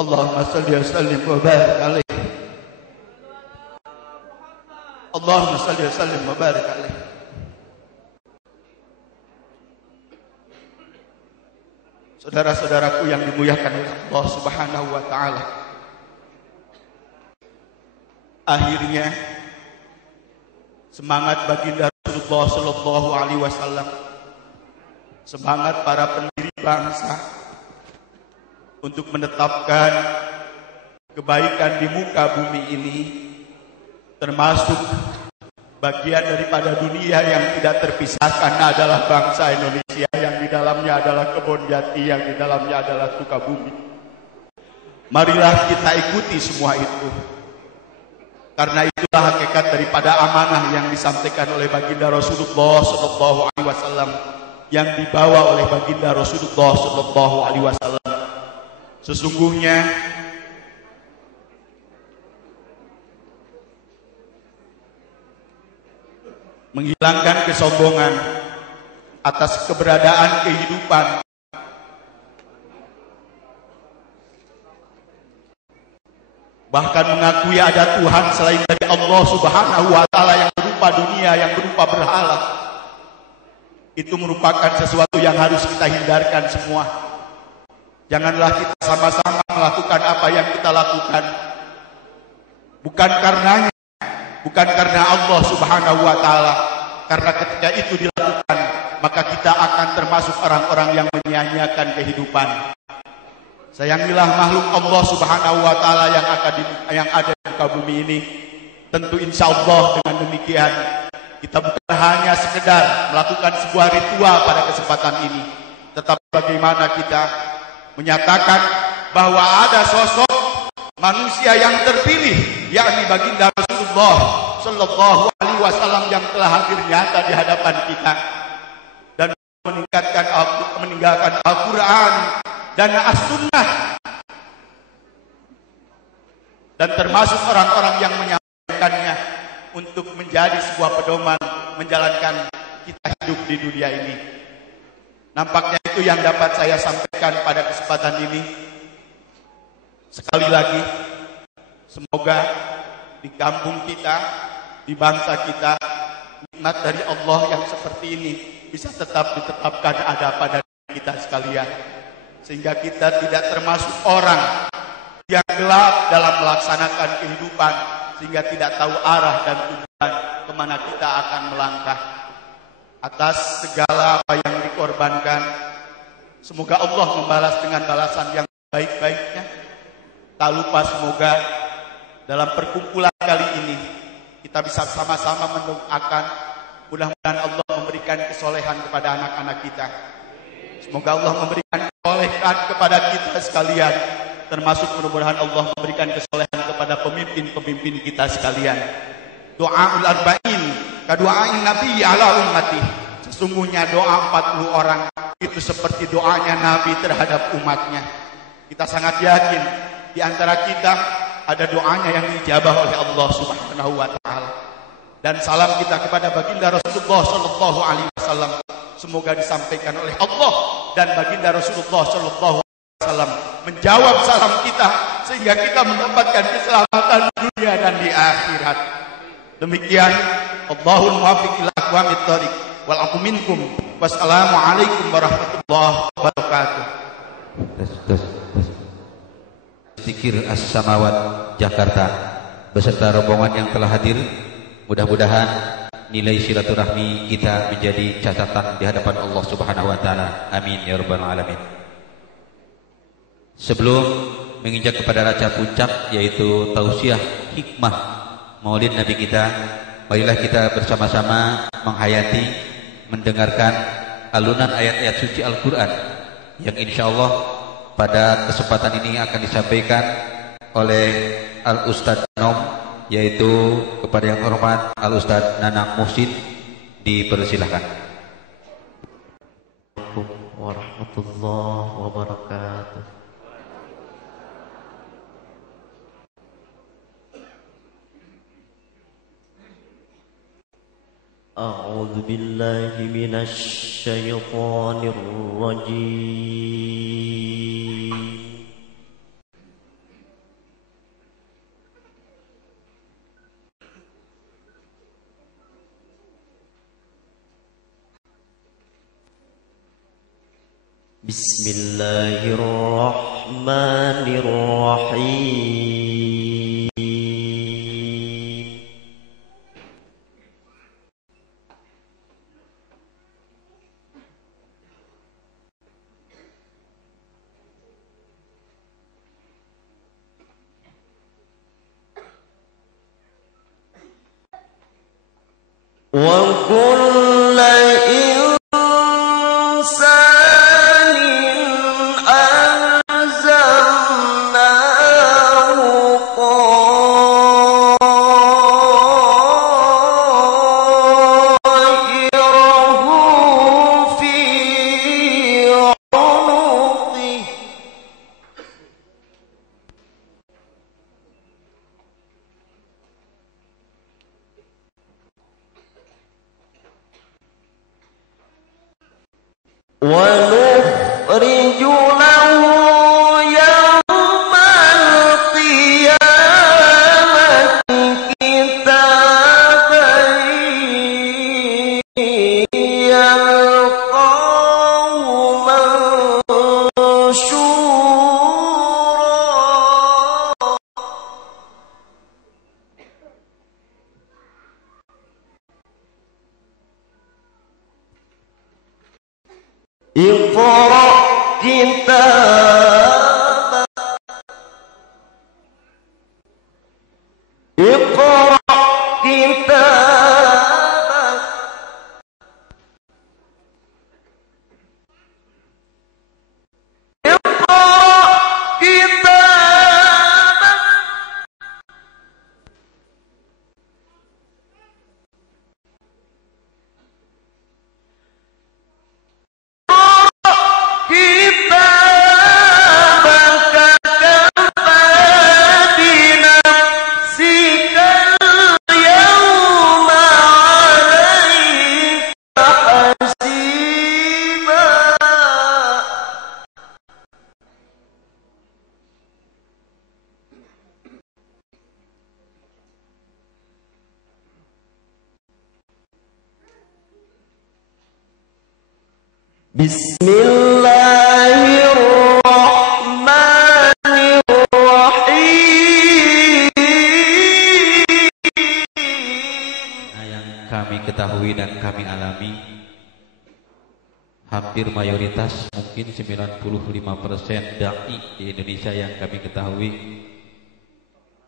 Allahumma salli wa sallim wa barik alaih. Allahumma salli wa sallim wa barik alaih. Saudara-saudaraku yang dimuliakan oleh Allah Subhanahu wa taala. Akhirnya semangat baginda Rasulullah sallallahu alaihi wasallam, semangat para pendiri bangsa untuk menetapkan kebaikan di muka bumi ini termasuk bagian daripada dunia yang tidak terpisahkan adalah bangsa Indonesia, yang di dalamnya adalah kebun jati, yang di dalamnya adalah Sukabumi. Marilah kita ikuti semua itu, karena itulah hakikat daripada amanah yang disampaikan oleh baginda Rasulullah Sallallahu Alaihi Wasallam, yang dibawa oleh baginda Rasulullah Sallallahu Alaihi Wasallam. Sesungguhnya menghilangkan kesombongan atas keberadaan kehidupan, bahkan mengakui ada Tuhan selain dari Allah Subhanahu wa Ta'ala yang berupa dunia, yang berupa berhala, itu merupakan sesuatu yang harus kita hindarkan semua. Janganlah kita sama-sama melakukan apa yang kita lakukan bukan karenanya, bukan karena Allah Subhanahu wa Ta'ala, karena ketika itu dilakukan maka kita akan termasuk orang-orang yang menyia-nyiakan kehidupan. Sayangilah makhluk Allah Subhanahu wa Ta'ala yang ada di muka bumi ini. Tentu insya Allah dengan demikian kita bukan hanya sekedar melakukan sebuah ritual pada kesempatan ini, tetapi bagaimana kita menyatakan bahwa ada sosok manusia yang terpilih, yakni baginda Rasulullah Sallallahu Alaihi Wasallam yang telah hadir nyata di hadapan kita dan meninggalkan Al-Quran dan As-Sunnah, dan termasuk orang-orang yang menyampaikannya untuk menjadi sebuah pedoman menjalankan kita hidup di dunia ini. Nampaknya itu yang dapat saya sampaikan pada kesempatan ini. Sekali lagi, semoga di kampung kita, di bangsa kita, nikmat dari Allah yang seperti ini bisa tetap ditetapkan ada pada kita sekalian, sehingga kita tidak termasuk orang yang gelap dalam melaksanakan kehidupan, sehingga tidak tahu arah dan tujuan kemana kita akan melangkah. Atas segala apa yang dikorbankan, semoga Allah membalas dengan balasan yang baik-baiknya. Tak lupa semoga dalam perkumpulan kali ini kita bisa sama-sama mendoakan, mudah-mudahan Allah memberikan kesolehan kepada anak-anak kita. Semoga Allah memberikan kesolehan kepada kita sekalian, termasuk mudah-mudahan Allah memberikan kesolehan kepada pemimpin-pemimpin kita sekalian. Doaul arba'in kadu'ain Nabi ala ummati. Sesungguhnya doa 40 orang itu seperti doanya Nabi terhadap umatnya. Kita sangat yakin di antara kita ada doanya yang dijabah oleh Allah Subhanahu wa Ta'ala. Dan salam kita kepada baginda Rasulullah Sallallahu Alaihi Wasallam semoga disampaikan oleh Allah, dan baginda Rasulullah Sallallahu Alaihi Wasallam menjawab salam kita sehingga kita mendapatkan keselamatan di dunia dan di akhirat. Demikian, Allahul muwaffiq ila aqwamit thoriq wal aqu minkum. Wassalamualaikum warahmatullahi wabarakatuh. Zikir As-Samawat Jakarta beserta rombongan yang telah hadir, mudah-mudahan nilai silaturahmi kita menjadi catatan di hadapan Allah Subhanahu wa Ta'ala. Amin ya rabbal alamin. Sebelum menginjak kepada raca puncak, yaitu tausiah hikmah Maulid Nabi kita, marilah kita bersama-sama menghayati, mendengarkan alunan ayat-ayat suci Al-Quran yang insya Allah pada kesempatan ini akan disampaikan oleh Al-Ustadz Nom, yaitu kepada yang hormat Al-Ustadz Nanang Muhsin. Dipersilahkan. Assalamualaikum warahmatullahi wabarakatuh. A'udzu billahi minasy syaithanir rajim. Bismillahirrahmanirrahim. وكل إنسان ألزمناه طائره في عنقه ونخرج له يوم القيامة كتابا يلقاه منشورا اقرأ كتابك اقرأ كتابك اقرأ كتابك كتابك كفى بنفسك اليوم عليك حسيبا بسم الله الرحمن الرحيم Yang kami ketahui dan kami alami, hampir mayoritas, mungkin 95% dai di Indonesia yang kami ketahui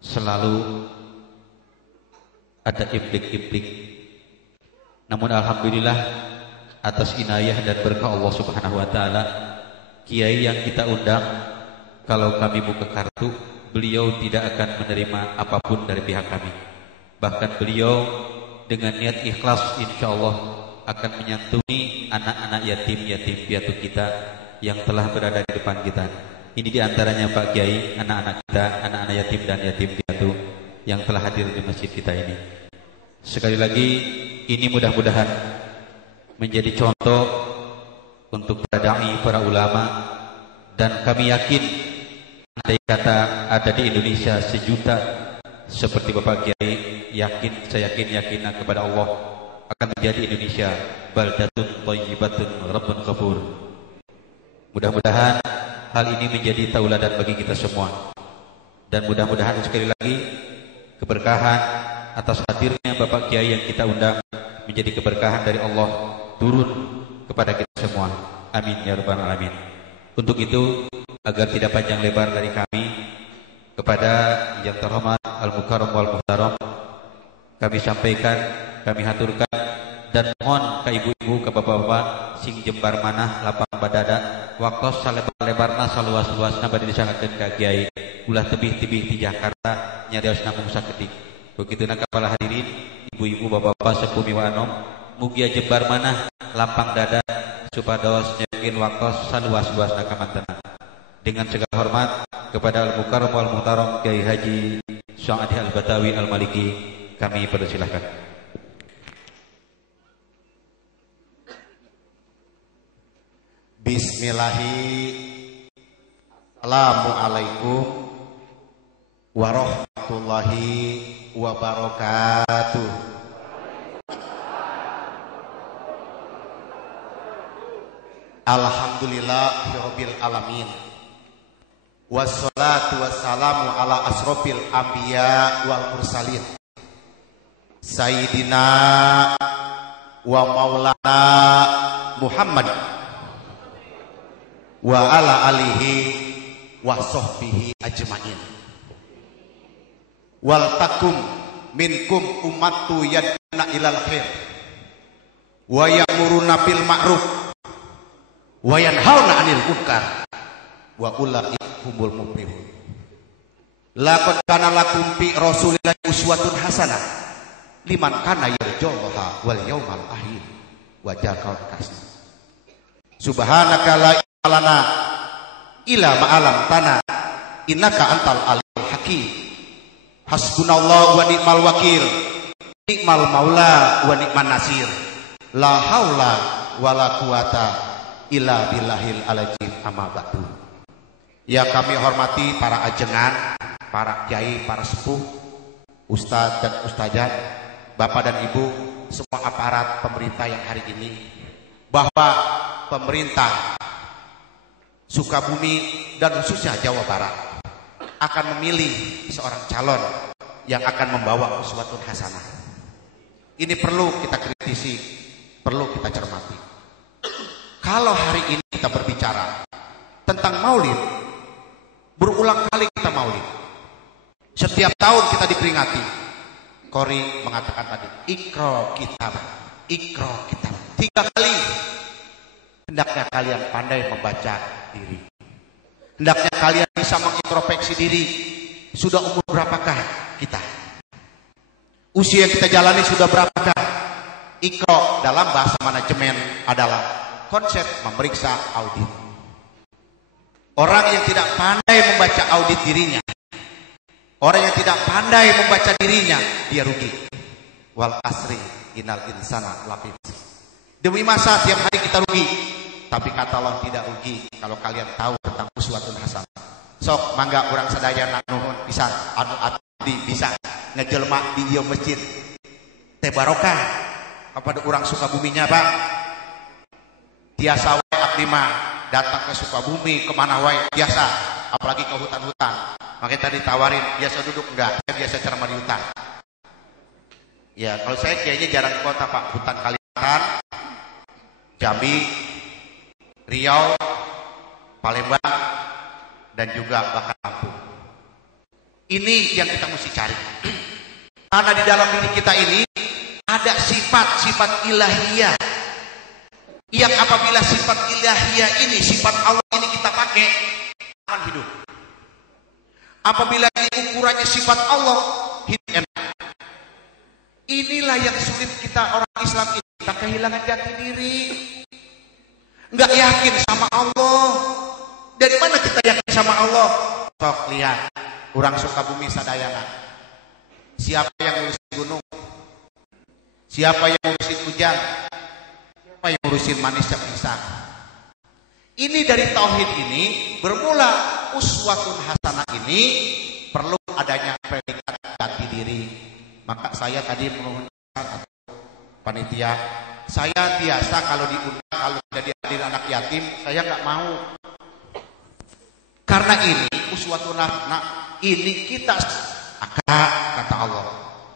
selalu ada implik-implik. Namun alhamdulillah atas inayah dan berkah Allah Subhanahu wa taala, kiai yang kita undang, kalau kami buka kartu, beliau tidak akan menerima apapun dari pihak kami. Bahkan beliau dengan niat ikhlas insyaallah akan menyantuni anak-anak yatim-yatim piatu kita yang telah berada di depan kita. Ini diantaranya Pak Kiai, anak-anak kita, anak-anak yatim dan yatim piatu yang telah hadir di masjid kita ini. Sekali lagi, ini mudah-mudahan menjadi contoh untuk para dai, para ulama, dan kami yakin andai kata ada di Indonesia 1 juta seperti Bapak Kiai, saya yakin kepada Allah akan menjadi Indonesia baldatun thayyibatun rabbun ghafur. Mudah-mudahan hal ini menjadi tauladan bagi kita semua, dan mudah-mudahan sekali lagi keberkahan atas hadirnya Bapak Kiai yang kita undang menjadi keberkahan dari Allah turun kepada kita semua. Amin ya rabbal alamin. Untuk itu, agar tidak panjang lebar dari kami, kepada yang terhormat Al-Mukarram wal Muhtaram, kami sampaikan, kami haturkan, dan mohon ke ibu-ibu, ke bapak-bapak sing jembar manah lapang badada waktos salebar-lebarna saluas-luasna bade disangakeun ka Kiai ulah tebih-tebih di Jakarta nyarios namung sakedik. Begituna kepala hadirin, ibu-ibu, bapak-bapak sepuh miwa anom, mugia jembar manah lapang dada supados nyekin waktos saluas-luasna kamantena. Dengan segala hormat kepada Al-Mukarram wal Muhtaram Kiai Haji Syu'adi Al-Batawi Al-Maliki, kami persilahkan. Bismillahirrahmanirrahim. Assalamualaikum warahmatullahi wabarakatuh. Alhamdulillahirabbil alamin. Wassalatu wassalamu ala asrofil anbiya wal mursalin Sayyidina wa maulana Muhammad wa ala alihi wa sahbihi ajmain. Wal takum minkum ummatu yadna ilal khair wa ya'muruna bil ma'ruf wa yanhauna 'anil munkar wa ulaika humul muflihun. Laqad kana lakum fi rasulillahi uswatun hasanah liman kana yarjullaha wal yawmal akhir wa dzakara kasna. Subhanaka la ilma lana illa ma 'allamtana innaka antal alimul hakim. Hasbunallahu wa ni'mal wakil. Ni'mal maula wa ni'man nasir. La haula wala quwata illa billahil alazim. Amma ba'du. Ya, kami hormati para ajengan, para kiai, para sepuh, ustadz dan ustazah, bapak dan ibu, semua aparat pemerintah yang hari ini, bahwa pemerintah Sukabumi dan khususnya Jawa Barat akan memilih seorang calon yang akan membawa uswatun hasanah. Ini perlu kita kritisi, perlu kita cermati. Kalau hari ini kita berbicara tentang maulid, berulang kali kita maulid. Setiap tahun kita diperingati. Qori mengatakan tadi, Iqra kitab, Iqra kitab. 3 kali. Hendaknya kalian pandai membaca diri. Hendaknya kalian bisa mengintrospeksi diri. Sudah umur berapakah kita? Usia yang kita jalani sudah berapakah? Iqra dalam bahasa manajemen adalah konsep memeriksa audit. Orang yang tidak pandai membaca audit dirinya, orang yang tidak pandai membaca dirinya, dia rugi. Wal asri innal insana lafi khusr. Demi masa tiap hari kita rugi. Tapi kata Allah tidak rugi kalau kalian tahu tentang uswatun hasanah. Sok mangga orang sadaya nuhun pisan anu abdi bisa ngejelma di ieu masjid teh barokah kepada orang Sukabuminya, Pak. Tiasa wae abdi mah datang ke Sukabumi kemana wae biasa, apalagi ke hutan-hutan. Makanya tadi tawarin biasa duduk enggak, saya biasa ceramah di hutan. Ya, kalau saya kayaknya jarang ke kota, Pak. Hutan Kalimantan, Jambi, Riau, Palembang, dan juga bahkan Lampung. Ini yang kita mesti cari. Karena di dalam diri kita ini ada sifat-sifat ilahiyah. Yang apabila sifat ilahiyah ini, sifat Allah ini kita pakai, akan hidup. Apabila ukurannya sifat Allah, hidup enak. Inilah yang sulit kita orang Islam ini. Kita kehilangan jati diri. Nggak yakin sama Allah. Dari mana kita yakin sama Allah? Sok lihat, orang Sukabumi sadayana. Siapa yang ngurusin gunung? Siapa yang ngurusin hujan? Siapa yang ngurusin manisnya pisang? Ini dari tauhid ini bermula uswatun hasanah ini perlu adanya predikat jati diri. Maka saya tadi menuhunkan panitia, saya biasa kalau diundang, kalau jadi hadir anak yatim, saya nggak mau. Karena ini uswatun hasanah, ini kita kata Allah.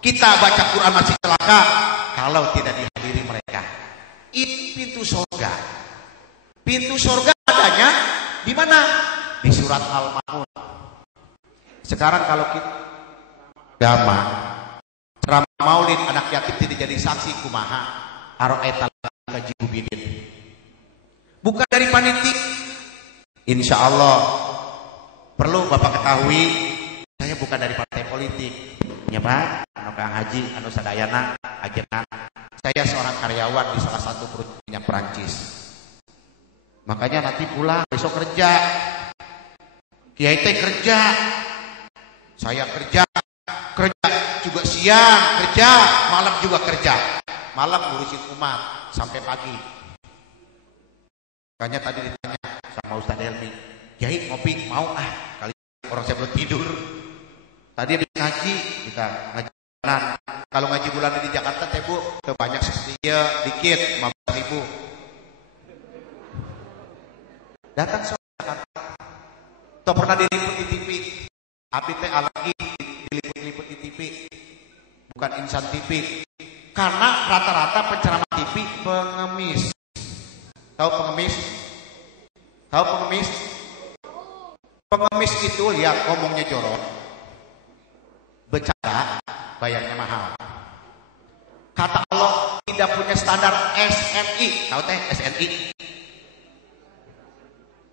Kita baca Quran masih celaka kalau tidak dihadiri mereka. Ini pintu surga. Pintu surga adanya di mana? Di surat Al-Maun. Sekarang kalau kita agama ceramah maulid anak yatim tidak jadi saksi kumaha aro'aital kajibubidin. Bukan dari panitia. Insya Allah perlu Bapak ketahui, saya bukan dari partai politik. Ya Pak, anu Kang Haji, anu sadayana, ajengan. Saya seorang karyawan di salah satu perusahaan minyak Perancis. Makanya nanti pulang besok kerja. Kiai teh kerja. Saya kerja juga siang kerja, malam juga kerja. Malam ngurusin umat sampai pagi. Makanya tadi ditanya sama Ustaz Helmi, Kiai ngopi mau kali orang saya belum tidur. Tadi habis ngaji, kita ngaji bulanan. Kalau ngaji bulanan di Jakarta teh Bu, banyak setia dikit 15.000. Datang ke Jakarta. Atau pernah diliput di TV. Abdi teh lagi diliput-liput di TV. Bukan insan TV. Karena rata-rata penceramah TV pengemis. Tahu pengemis? Tahu pengemis? Pengemis itu lihat ngomongnya jorok. Bercanda, bayarnya mahal. Kata Allah, tidak punya standar SNI. Tahu teh SNI?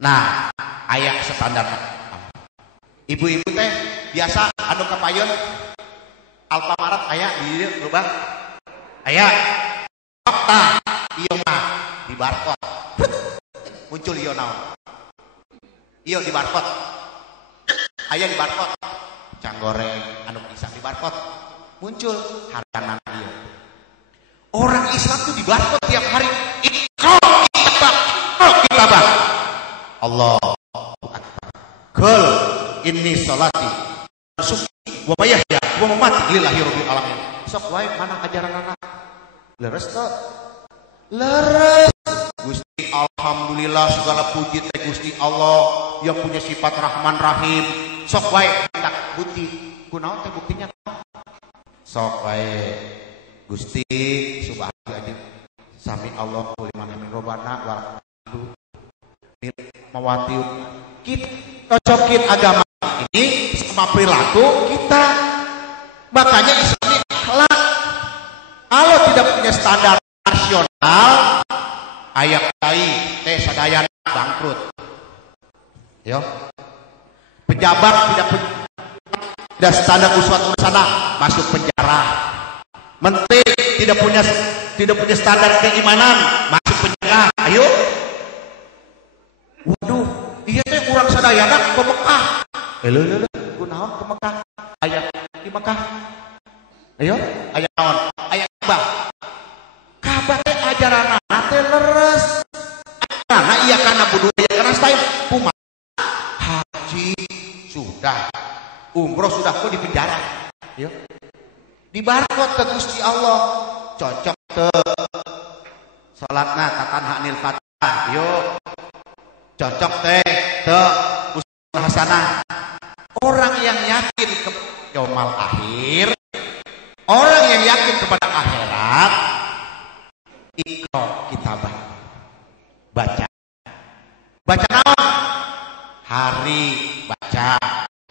Nah, aya standar. Ibu-ibu teh biasa anu kapayun Alfamaret aya di lubang. Aya. Tah, ieu mah di barcode. Muncul ieu naon? Ieu di barcode. Aya di barcode. Cang goreng anu pisang di barcode. Muncul hargana ieu. Orang Islam tuh di barcode tiap hari. Ikro kitabah. Allahu Akbar. Qul inni sholati nusuki wa mahyaya wa mamati lillahi rabbil alamin. Sok wae mana ajaran anak. Leres teh. Leres. Gusti alhamdulillah segala puji teh Gusti Allah yang punya sifat Rahman Rahim. Sok wae tak bukti. Kunaon teh buktinya? Sok wae Gusti subhanahu sami Allahu liman hamid robbana wa mawati kita cocokin agama ini sama perilaku kita. Makanya Islam ini akhlak. Kalau tidak punya standar nasional, ayak kiai teh sadayana bangkrut. Yo. Pejabat tidak standar uswatun hasanah masuk penjara. Menteri tidak punya standar keimanan masuk penjara. Ayo. Waduh, iya teh urang sadayana ke Mekah. Leuleuleuh, kunaon ke Mekah? Aya di Mekah. Ayo, aya naon? Aya Ka'bah. Ka'bah teh ajaranna teh leres. Karena iya kana budaya kana style kumaha? Haji sudah, umroh sudah kok di penjara. Yo. Di barcode ke Gusti Allah. Cocok teu. Salatna tatan hanil fatihah. Yo. Cocok teh teu uswatun hasanah. Orang yang yakin ke yaumul akhir, orang yang yakin kepada akhirat, ikro kitabah. Baca. Baca naon? Hari baca.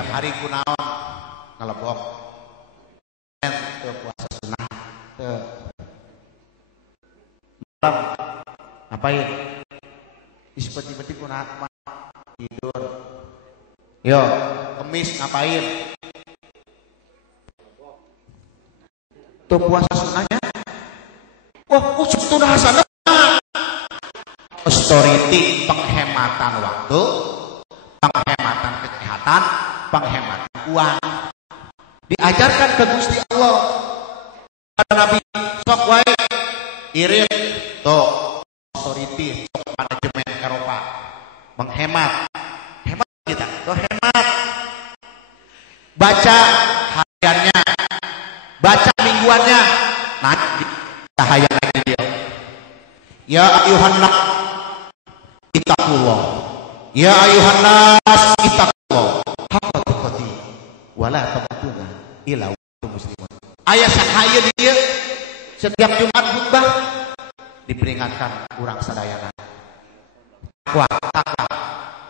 Tiap hari kunaon? Ngelebok. Teu puasa sunah. Teu. Malam ngapain? Isbeti-beti kunaon tidur. Yo, Kemis ngapain? Tuh puasa sunahnya. Wah, uswatun hasanah. Austerity, penghematan waktu, penghematan kesehatan, penghematan uang. Diajarkan ke Gusti Allah. Kata Nabi, sok wae irit tuh austerity, sok manajemen Eropa. Menghemat. Hemat kita, tuh hemat. Baca hariannya, baca mingguannya. Nanti cahaya lagi dia. Ya ayuhan nas ittaqullah. Ya ayuhan nas ittaqullah. Haqqa tuqatih wa la tamutunna illa wa antum muslimun. Aya sahaya dia setiap Jumat khutbah diperingatkan urang sadayana. Takwa.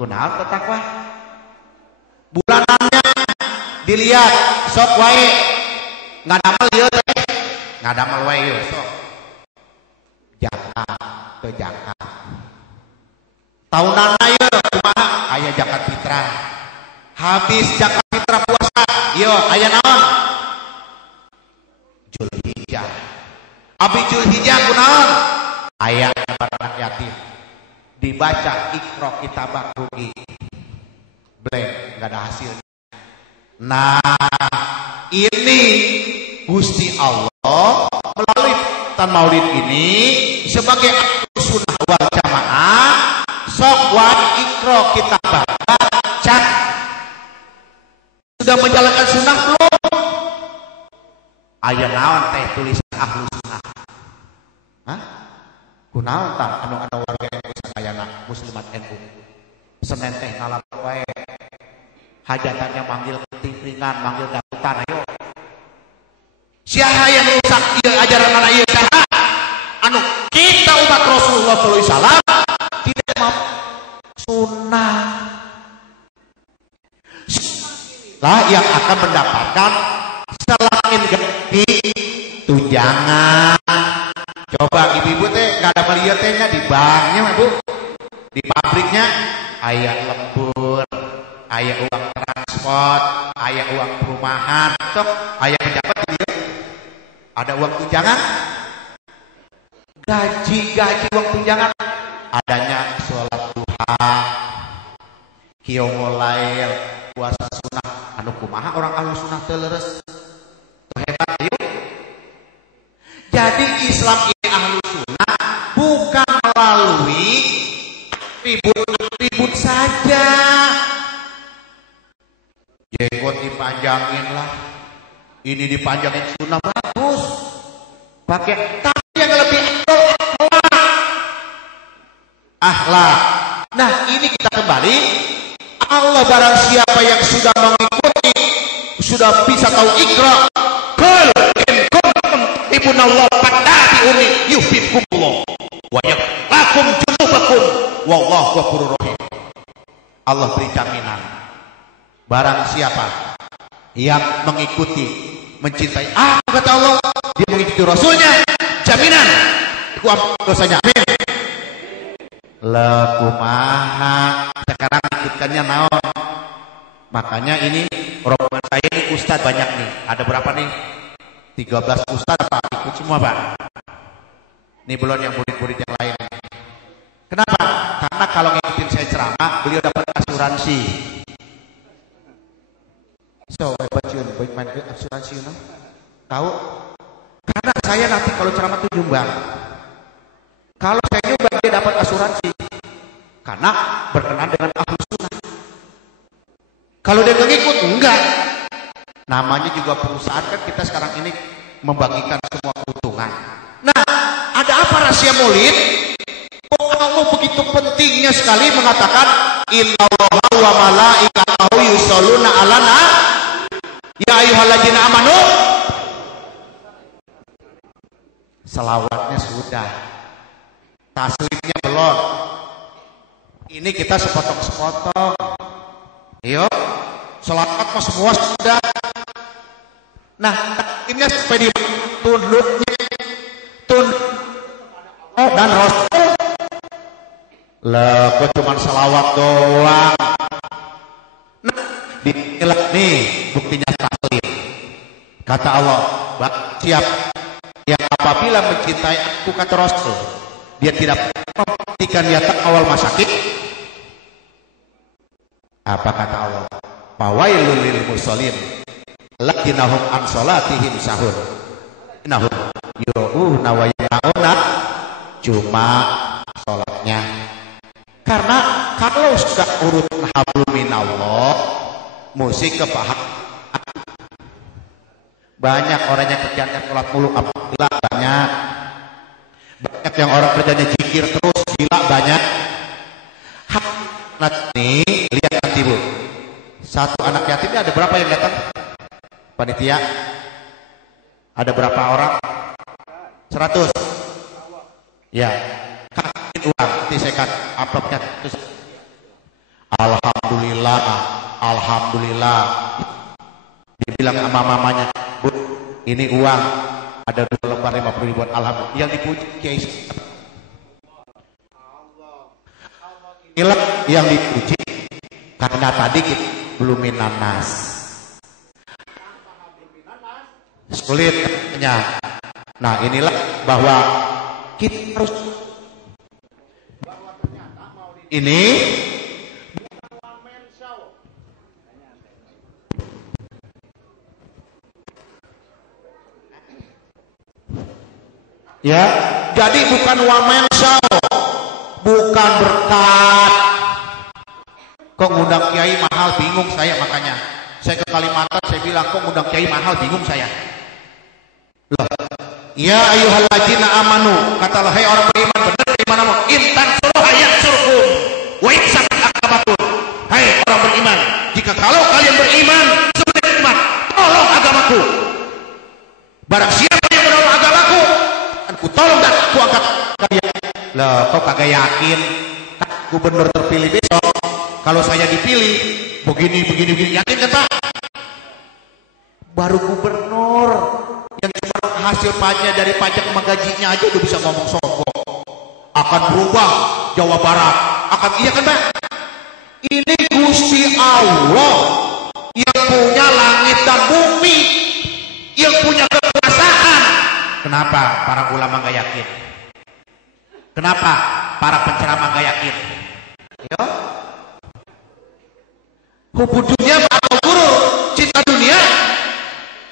Kunaon teh takwa? Bulanannya dilihat sok wae ngadamel ieu teh. Ngadamel wae ieu sok. Zakat teu zakat. Tahunanna ieu kumaha? Aya zakat fitrah. Habis zakat fitrah puasa, ieu aya naon? Zulhijjah. Abi Zulhijjah kunaon? Aya anak yatim. Dibaca ikro kitabah rugi. Blank, enggak ada hasilnya. Nah, ini Gusti Allah melalui Tan Maulid ini sebagai aktu sunnah wal jamaah sok wae ikro kitabah baca. Sudah menjalankan sunnah belum? Aya naon teh tulisan ahlu sunnah? Hah? Kunaon tah anu ada warga NU sadayana muslimat NU. Senin teh ngalamun wae. Hajatannya manggil ketingringan, manggil daputan ayo. Siapa yang rusak ieu ajaran anak ieu saha? Anu kita umat Rasulullah sallallahu alaihi wasallam tidak mau sunnah. Lah yang akan mendapatkan selain ganti tunjangan, Coba ibu-ibu teh nggak ada melihat tehnya di banknya, Bu. Di pabriknya aya lembur, aya uang transport, aya uang perumahan, sok aya pejabat dia. Ada uang tunjangan, gaji uang tunjangan, adanya sholat duha, qiyamul lail, puasa sunnah, anu kumaha orang ahlu sunnah teu leres. Hebat yuk. Jadi Islam ini ahlu sunnah bukan melalui ribut saja. Jenggot dipanjangin lah, ini dipanjangin sunnah bagus. Pakai tapi yang lebih akhlak. Nah ini kita kembali. Allah barang siapa yang sudah mengikuti, sudah bisa tahu ikra. Qul in kuntum tuhibbunallah fattabi'uni yuhibbukumullah wa yaghfir lakum dzunubakum wallahu ghafurur rahim. Allah beri jaminan. Barang siapa yang mengikuti, mencintai kata Allah, dia mengikuti Rasulnya, jaminan ku ampun dosanya. Amin. Lah kumaha sekarang ikutkannya naon? Makanya ini rombongan saya ini ustadz banyak nih. Ada berapa nih? 13 ustadz Pak, ikut semua Pak. Ini belum yang murid-murid yang lain. Kenapa? Karena kalau ngikutin saya ceramah, beliau dapat asuransi. So, baik main asuransi, you know? Tahu? Karena saya nanti kalau ceramah itu nyumbang. Kalau saya nyumbang dia dapat asuransi. Karena berkenan dengan ahlu sunnah. Kalau dia ngikut, enggak. Namanya juga perusahaan kan kita sekarang ini membagikan semua keuntungan. Nah, ada apa rahasia maulid? Kok Allah begitu pentingnya sekali mengatakan innallaha wa malaikatahu yusholluna 'alan ya ayyuhalladzina amanu. Selawatnya sudah, taslimnya belum. Ini kita sepotong-sepotong. Yo, selawat mah semua sudah. Nah, taklimnya supaya tunduknya dan Rasul. Lah, kok cuma selawat doang. Nah, nih buktinya taslim. Kata Allah, siap yang apabila mencintai aku, kata Rasul, dia tidak memperhatikan niatan awal masyakit. Apa kata Allah? Fawailul lil musallin alladzina hum an salatihim sahun innahum yura'una wa yamna'una. Cuma salatnya. Karena kalau sudah urutan hablum minallah, musik kepaham. Banyak orang yang kerjanya sholat mulu, alhamdulillah banyak. Banyak yang orang kerjanya zikir terus, gila banyak. Nanti lihat nanti Bu, satu anak yatimnya ada berapa yang datang? Panitia ada berapa orang? 100. Ya, kasih uang, nanti saya kasih amplopnya. Alhamdulillah. Dia bilang sama mamanya, Bu, ini uang, ada 2 lembar 50.000. Alhamdulillah. Yang dipuji Kiai. Inilah yang dipuji karena tadi kita belum minanas. Sulitnya. Nah, inilah bahwa kita harus ini ya, jadi bukan wamen show, bukan berkat. Kok ngundang kiai mahal, bingung saya. Makanya saya ke Kalimantan, saya bilang kok ngundang kiai mahal, bingung saya. Loh, ya ayyuhalladzina amanu, katalah hai orang beriman, benar di mana-mana, intan suruh ayat surkum wa iksakat akabakum. Hai orang beriman, jika kalau kalian beriman, sudah iman, tolong agamaku. Barang siapa yang menolong agamaku, aku tolong dan aku angkat kalian. Loh, kok kagak yakin gubernur terpilih besok? Kalau saya dipilih begini, yakin kan Pak? Baru gubernur yang cuma hasil pajaknya dari pajak sama gajinya aja udah bisa ngomong sombong. Akan berubah Jawa Barat. Iya kan Pak? Ini Gusti Allah yang punya langit dan bumi, yang punya kekuasaan. Kenapa para ulama nggak yakin? Kenapa para penceramah nggak yakin? Ya, hubud dunia atau guru cinta dunia,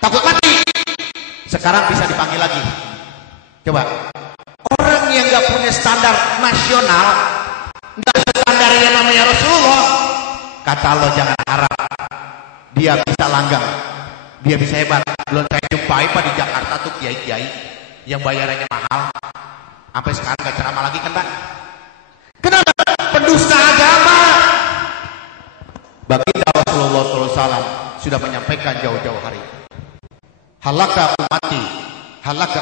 takut mati. Sekarang bisa dipanggil lagi. Coba orang yang nggak punya standar nasional, nggak standar yang namanya Rasulullah, kata Allah jangan harap dia bisa langgang, dia bisa hebat. Belum saya jumpai Pak di Jakarta tuh kiai-kiai yang bayarannya mahal, sampai sekarang nggak ceramah lagi kan Pak? Kenapa? Pendusta agama. Baginda Rasulullah SAW sudah menyampaikan jauh-jauh hari. Halaka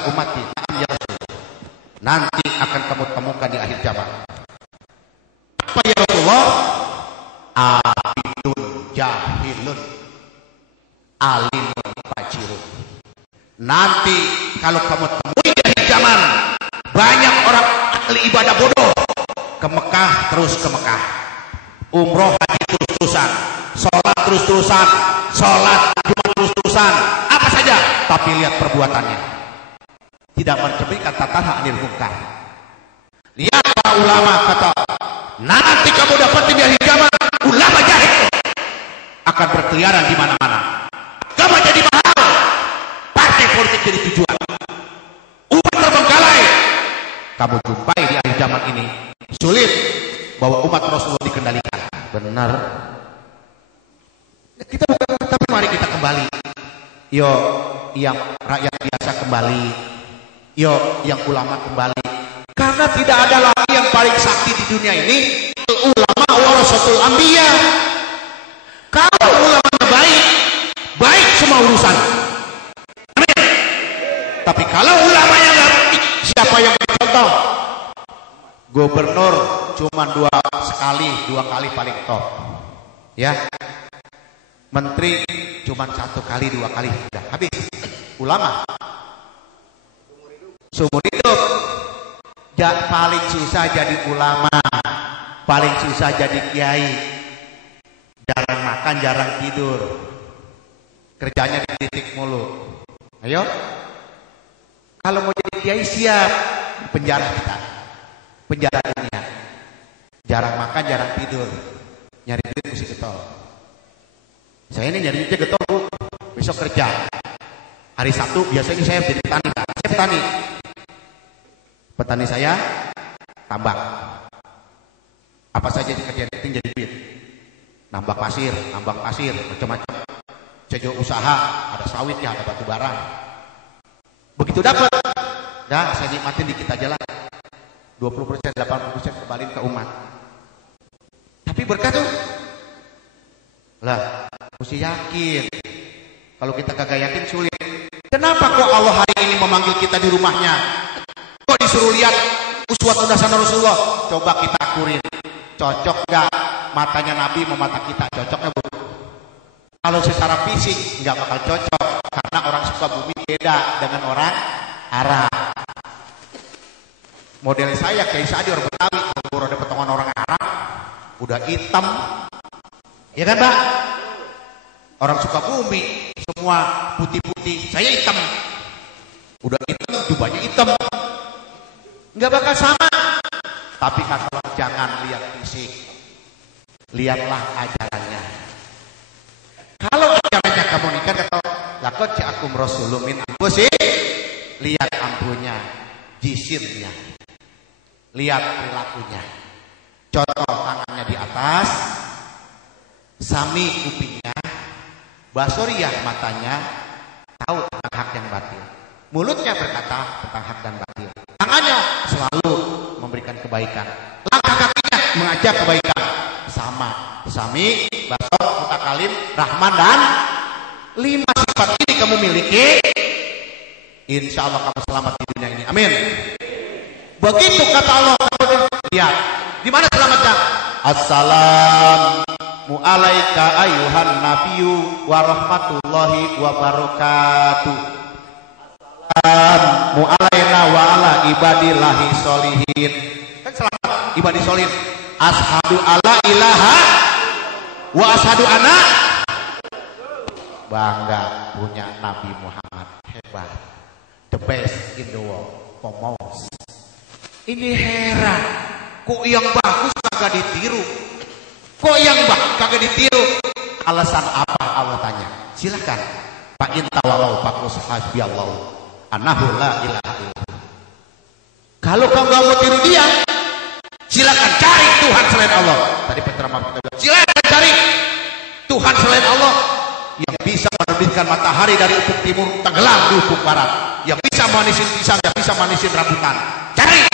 umati, ya Rasul. Nanti akan kamu temukan di akhir zaman. Apa ya Rasulullah? Abidun jahilun, alimun fajirun. Nanti kalau kamu temui di akhir zaman, banyak orang ahli ibadah bodoh. Ke Mekah terus ke Mekah, umroh haji terus-terusan, sholat terus-terusan, sholat Jumat terus-terusan, apa saja, tapi lihat perbuatannya tidak mencerminkan tatanan anil munkar. Lihat para ulama kata, nanti kamu dapat di akhir zaman ulama jahil akan berkeliaran di mana-mana. Kamu jadi mahal, partai politik jadi tujuan, umat terbengkalai. Kamu jumpai di akhir zaman ini sulit bahwa umat Rasulullah dikendalikan. Benar. Kita bukan, tapi mari kita kembali. Yo, yang rakyat biasa kembali. Yo, yang ulama kembali. Karena tidak ada lagi yang paling sakti di dunia ini. Ulama warasatul anbiya. Kalau ulamanya baik, baik semua urusan. Amin. Tapi kalau ulamanya nggak baik, siapa yang bercontoh? Gubernur cuma dua kali paling top, ya. Menteri cuma 1 kali 2 kali, udah habis. Ulama seumur hidup. Paling susah jadi ulama, paling susah jadi kiai. Jarang makan, jarang tidur, kerjanya dididik mulu. Ayo, kalau mau jadi kiai siap, penjara kita. Penjara dunia, jarang makan, jarang tidur, nyari duit mesti getol. Saya ini nyari duitnya getol Bu, besok kerja. Hari Sabtu biasanya saya jadi petani, Pak. Saya petani. Petani saya tambak. Apa saja dikerjain penting jadi duit. Nambak pasir, macam-macam. Saya juga usaha, ada sawitnya, ada batu bara. Begitu dapat, dah saya nikmatin dikit aja lah. 20%, 80% kembali ke umat. Tapi berkah tuh. Lah, mesti yakin. Kalau kita kagak yakin sulit. Kenapa kok Allah hari ini memanggil kita di rumahnya? Kok disuruh lihat uswatun hasanah Rasulullah? Coba kita akurin. Cocok gak matanya Nabi sama mata kita? Cocoknya Bu? Kalau secara fisik nggak bakal cocok. Karena orang Sukabumi beda dengan orang Arab. Model saya kayak Sadi orang Betawi, kalau ada potongan orang Arab, udah hitam, ya kan Pak? Orang Sukabumi semua putih-putih, saya hitam, udah hitam, jubahnya hitam, nggak bakal sama. Tapi kata jangan lihat fisik, lihatlah ajarannya. Kalau ajarannya kamu nikah, kata lakot ja'akum rasulun min anfusikum, lihat ampunya, jisirnya. Lihat perilakunya. Contoh tangannya di atas, sami kupingnya, basoriyah matanya, tahu tentang hak dan batil. Mulutnya berkata tentang hak dan batil. Tangannya selalu memberikan kebaikan. Langkah kakinya mengajak kebaikan. Sama. Sami, basor, mutakalim, rahman dan 5 sifat ini kamu miliki, insya Allah kamu selamat di dunia ini. Amin. Begitu kata Allah. Lihat, di mana selamatnya? Assalamu alayka ayuhan nabiyyu wa rahmatullahi wa barakatuh. alaina wa ala ibadillahi sholihin. Kan selamat ibadi sholihin. Ashadu alla ilaha wa ashadu anna. Bangga punya Nabi Muhammad, hebat, the best in the world, most. Ini heran, kok yang bagus kagak ditiru, kok yang kagak ditiru. Alasan apa? Allah tanya. Silakan. Pak intawalau fakus hasbiyallahu anahu la ilaha illallah. Kalau kau nggak mau tiru dia, silakan cari Tuhan selain Allah. Tadi penceramah kita bilang, silakan cari Tuhan selain Allah yang bisa menerbitkan matahari dari ufuk timur tenggelam di ufuk barat, yang bisa manisin pisang, yang bisa manisin rambutan. Cari.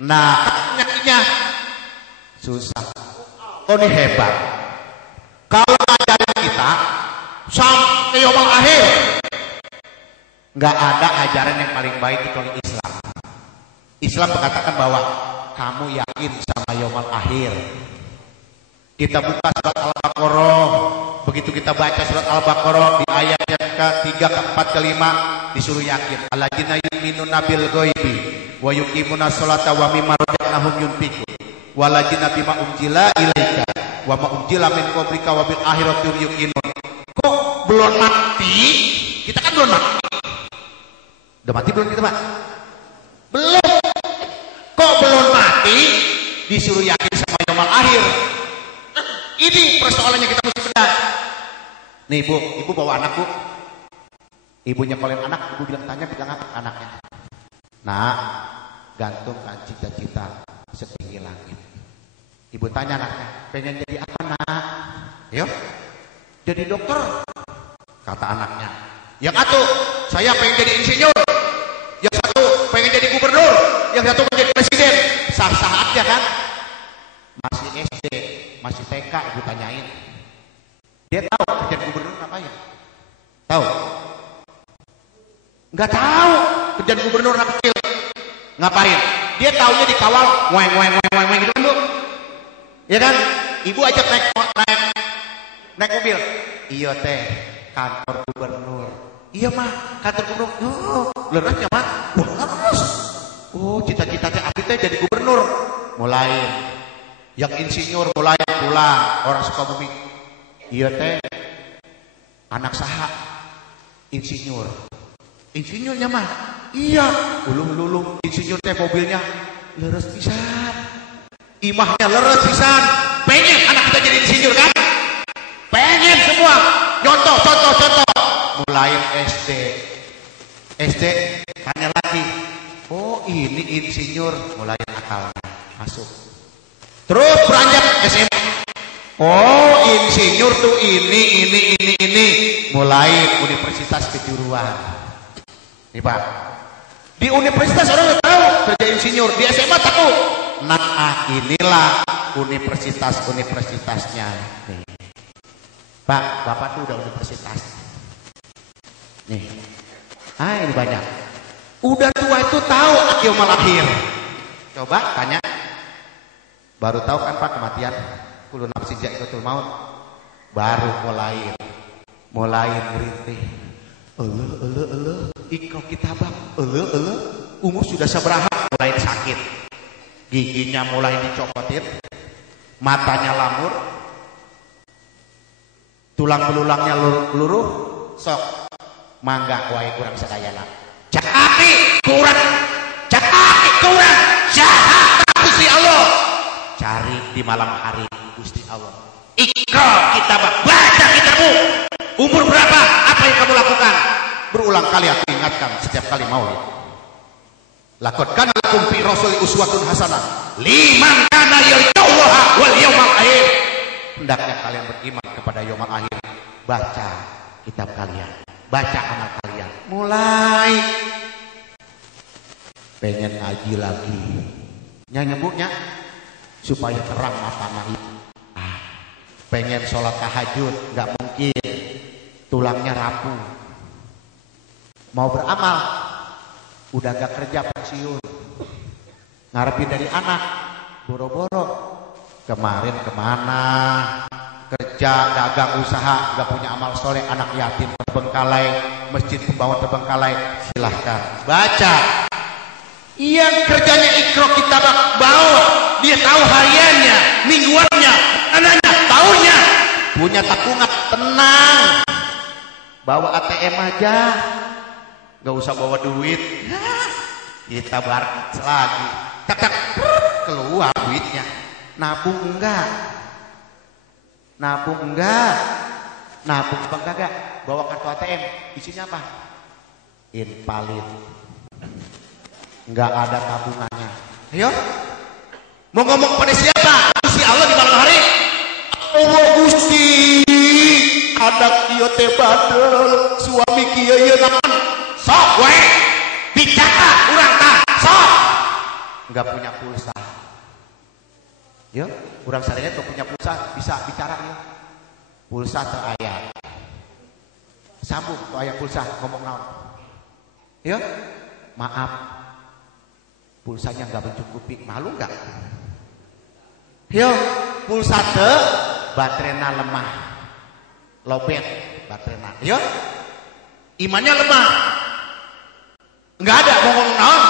Nah, penyakitnya susah. Oh, ini hebat. Kalau ngajarin kita sampai yaumul akhir, nggak ada ajaran yang paling baik kecuali Islam. Islam mengatakan bahwa kamu yakin sama yaumul akhir. Kita buka surat Al-Baqarah, begitu kita baca surat Al-Baqarah di ayat yang ke-3, ke-4, ke-5 disuruh yakin. Alladzina yu'minuna bil ghaibi wa yuqimuna sholata wa mimma razaqnahum yunfiqun. Walladzina bima unzila ilaika wa ma unzila min qablika wa bil akhirati hum yuqinun. Kok belum mati? Kita kan belum mati. Udah mati belum kita, Pak? Belum. Kok belum mati disuruh yakin sama yaumul akhir? Ini persoalannya kita mesti benar. Nih ibu bawa anak, Bu. Ibu nyekolin anak, ibu bilang apa anaknya? Nah, gantungkan cita-cita setinggi langit. Ibu tanya anaknya, pengen jadi apa, Nak? Yuk, jadi dokter. Kata anaknya. Yang satu, saya pengen jadi insinyur. Yang satu, pengen jadi gubernur. Yang satu pengen jadi presiden. Sah-sah aja kan? Masih SD, masih TK, ibu tanyain. Dia tahu kerjaan gubernur ngapain? Tahu? Nggak tahu kerjaan gubernur anak kecil ngapain? Dia taunya dikawal, weng gitu, Bu. Ya kan? Ibu ajak naik mobil. Iya teh, kantor gubernur. Iya mah, kantor gubernur. Oh, lerasnya mah, leres. Oh, cita-cita teh abi teh jadi gubernur. Mulai yang insinyur mulai pulang orang Sukabumi. Iya teh, anak saha insinyur. Insinyurnya mah, iya, ulung insinyur teh mobilnya leres pisan, imahnya leres pisan. Pengen anak kita jadi insinyur kan? Pengen semua. Contoh. Mulai SD tanya lagi. Oh ini insinyur, mulai akalnya masuk. Terus beranjak SMA. Oh insinyur tuh ini. Mulai universitas kejuruan. Nih Pak, di universitas orang nggak tahu kerja insinyur, di SMA tahu. Nah inilah universitasnya. Nih. Pak, Bapak tuh udah universitas. Nih, ini banyak. Udah tua itu tahu yaumul akhir. Coba tanya. Baru tahu kan Pak kematian. Kullu nafsin dha'iqatul maut. Baru mulai merintih. Ikro kitabah. Umur sudah seberapa mulai sakit. Giginya mulai dicopotin. Matanya lamur. Tulang belulangnya luruh. Sok mangga wae kurang sadayana. Cakaki kurang. Jahat Gusti Allah. Cari di malam hari Gusti Allah. Ikra kitabah, baca kitabmu. Umur berapa? Apa yang kamu lakukan? Berulang kali aku ingatkan setiap kali maulid. Laqad kana lakum fi rasuli uswatun hasanah liman kana yarjullaha wal yawmal akhir. Hendaknya kalian beriman kepada yaumul akhir. Baca kitab kalian, baca amal kalian. Mulai pengen ngaji lagi. Nyebutnya supaya terang mata itu. Pengen sholat tahajud, nggak mungkin. Tulangnya rapuh. Mau beramal, udah gak kerja pensiun. Ngarepin dari anak, boro-boro. Kemarin kemana? Kerja kerja, dagang, usaha, nggak punya amal soleh, anak yatim terbengkalai, masjid pembangun terbengkalai, silahkan baca. Yang kerjanya ikro kita bawa, dia tahu hariannya, mingguannya, anaknya, tahunnya, punya tabungan, tenang. Bawa ATM aja, nggak usah bawa duit. Kita barang lagi, tak keluar duitnya. Nabung enggak? Nabung enggak? Nabung apa enggak? Bawa kartu ATM, isinya apa? Invalid. Enggak ada tabungannya. Ayo, mau ngomong pada siapa? Gusti Allah di malam hari. Allah Gusti, anak kieu teh badel, suami kieu ieu naon? Sok we, bicara urang tah, sok. Enggak punya pulsa. Yo, urang sadaya tuh punya pulsa, bisa bicara ya. Pulsa teu aya. Sambung tuh aya pulsa, ngomong naon? Yo, maaf. Pulsanya nggak mencukupi, malu nggak? Yo, pulsa teu, baterainya lemah, lobet baterainya. Yo, imannya lemah, nggak ada mau ngomong naon?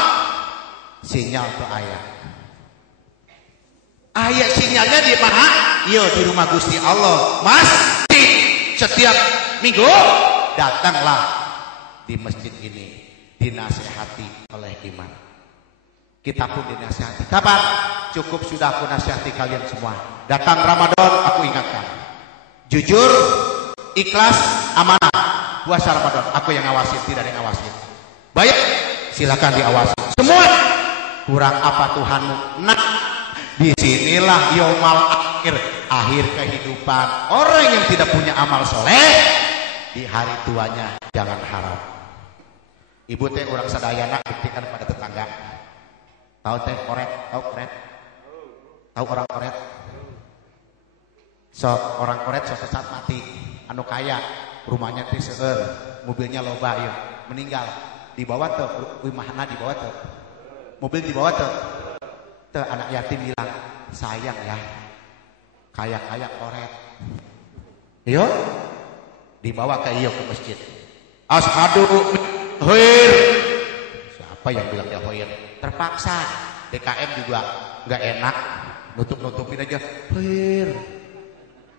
Sinyal tuh ayah. Ayah sinyalnya di mana? Yo, di rumah Gusti Allah. Masjid setiap minggu datanglah di masjid ini, dinasihati oleh imam. Kita pun dinasihati. Kapan? Cukup sudah aku nasihati kalian semua. Datang Ramadan aku ingatkan. Jujur, ikhlas, amanah. Puasa Ramadan aku yang ngawasin, tidak ada yang ngawasin. Baik, silakan diawasi. Semua kurang apa Tuhanmu? Nah, disinilah yaumal akhir kehidupan. Orang yang tidak punya amal soleh di hari tuanya jangan harap. Ibu teh orang sadayana buktikan pada tetangga. Tahu teh koret, tahu koret, tahu orang koret. So orang koret suatu saat mati, anu kaya, rumahnya teh seueur, mobilnya loba yuk, meninggal, dibawa tuh, wimahna dibawa tuh, mobil dibawa tuh, anak yatim bilang sayang ya, kaya koret, yo, dibawa ke iyo ke masjid, ashadu khair, siapa yang bilang dia khair? Terpaksa, DKM juga nggak enak, nutupin aja, khair.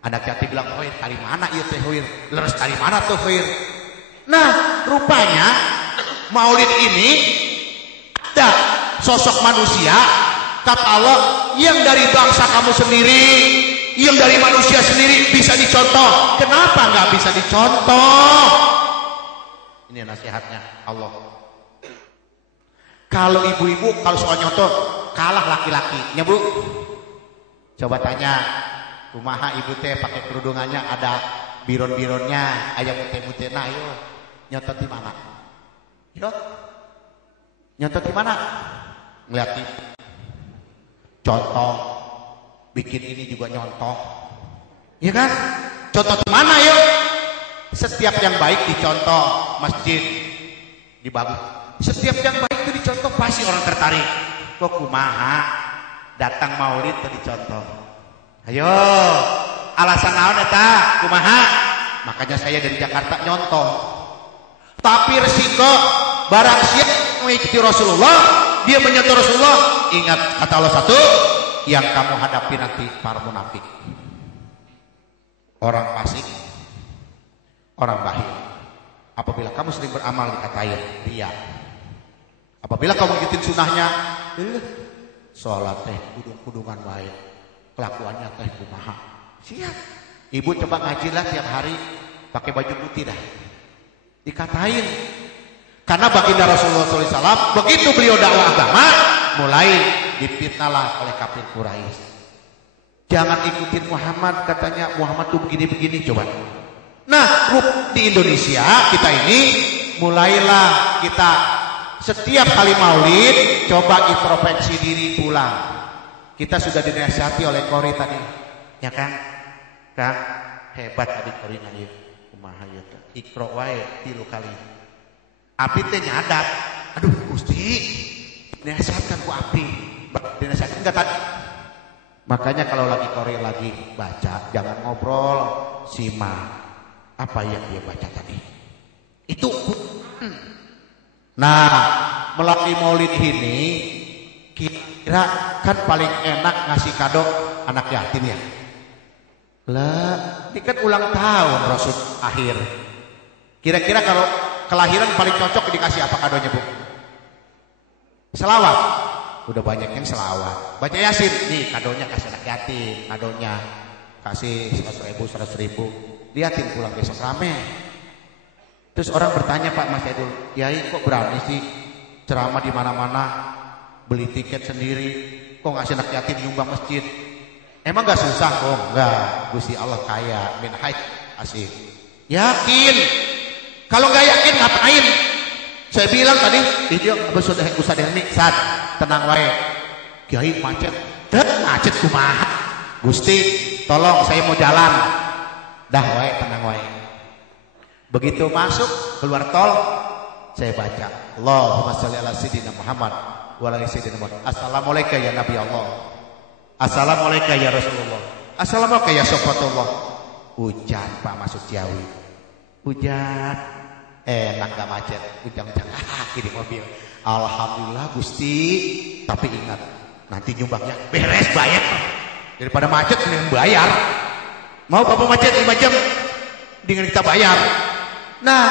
Anak yatim bilang khair, dari mana iya teh khair? Leres dari mana tuh khair? Nah, rupanya Maulid ini ada sosok manusia, kata Allah, yang dari bangsa kamu sendiri, yang dari manusia sendiri bisa dicontoh. Kenapa nggak bisa dicontoh? Ini nasihatnya Allah. Kalau ibu-ibu kalau soal nyontoh kalah laki-laki, ya Bu. Coba tanya, kumaha ibu teh pakai kerudungannya ada biron-bironnya, aya mute-mutena, ayo nyontot di mana? Yo, nyontot di mana? Ngeliat TV, contoh, bikin ini juga nyontoh, ya kan? Contoh di mana yuk? Setiap yang baik dicontoh, masjid dibangun. Setiap yang baik itu dicontoh pasti orang tertarik. Kok kumaha datang maulid itu dicontoh. Ayo, alasan naon eta? Kumaha? Makanya saya dari Jakarta nyontoh. Tapi resiko barang siapa mengikuti Rasulullah, dia menyentuh Rasulullah. Ingat kata Allah satu, yang kamu hadapi nanti para munafik, orang fasik, orang bakhil. Apabila kamu sering beramal dikatain dia. Apabila kamu ngikutin sunnahnya, sholat teh kudung-kudungan baik, kelakuannya teh kumaha. Siap. Ibu coba ngajilah tiap hari pakai baju putih dah. Dikatain. Karena baginda Rasulullah SAW begitu beliau dakwah agama, mulai dipitnahlah oleh kafir Quraisy. Jangan ikutin Muhammad, katanya Muhammad tuh begini-begini, coba. Nah, di Indonesia kita ini mulailah kita setiap kali maulid coba introspeksi diri pulang. Kita sudah dinasihati oleh Kori tadi, ya kan? Kang, hebat tadi Kori nanya, kumaha ya teh? Ikro wae 3 kali. Abi teh nyadar, aduh Gusti, dinasihatkan ku Abi. Dinasihatkan enggak tadi? Makanya kalau lagi korek lagi baca, jangan ngobrol, simak apa yang dia baca tadi. Itu. Nah, melalui maulid ini kira kan paling enak ngasih kado anak yatim ya. Lah, ini kan ulang tahun Rasul akhir. Kira-kira kalau kelahiran paling cocok dikasih apa kadonya, Bu? Selawat. Udah banyak yang selawat. Baca Yasin, nih kadonya kasih anak yatim, kadonya kasih 100.000. Liatin pulang besok rame. Terus orang bertanya, Pak Mas Edul, Kiai kok berani sih ceramah di mana-mana, beli tiket sendiri, kok ngasih anak yatim nyumbang masjid? Emang gak susah? Oh enggak, Gusti Allah kaya, min haid asih. Yakin? Kalau nggak yakin ngapain? Saya bilang tadi, itu usah Helmi, saat tenang wae. Kiai macet, macet kumaha. Gusti, tolong saya mau jalan. Dah wae, tenang wae. Begitu masuk keluar tol, saya baca Allahumma sholli ala sayyidina Muhammad wa ala sayyidina Muhammad. Assalamualaikum ya Nabi Allah. Assalamualaikum ya Rasulullah. Assalamualaikum ya Sofatullah. Hujan Pak masuk Ciawi. Hujan. Enak gak macet. Hujan-hujan di mobil. Alhamdulillah Gusti. Tapi ingat, nanti nyumbangnya beres bayar. Daripada macet mending bayar. Mau Bapak macet 5 jam, dengan kita bayar. Nah,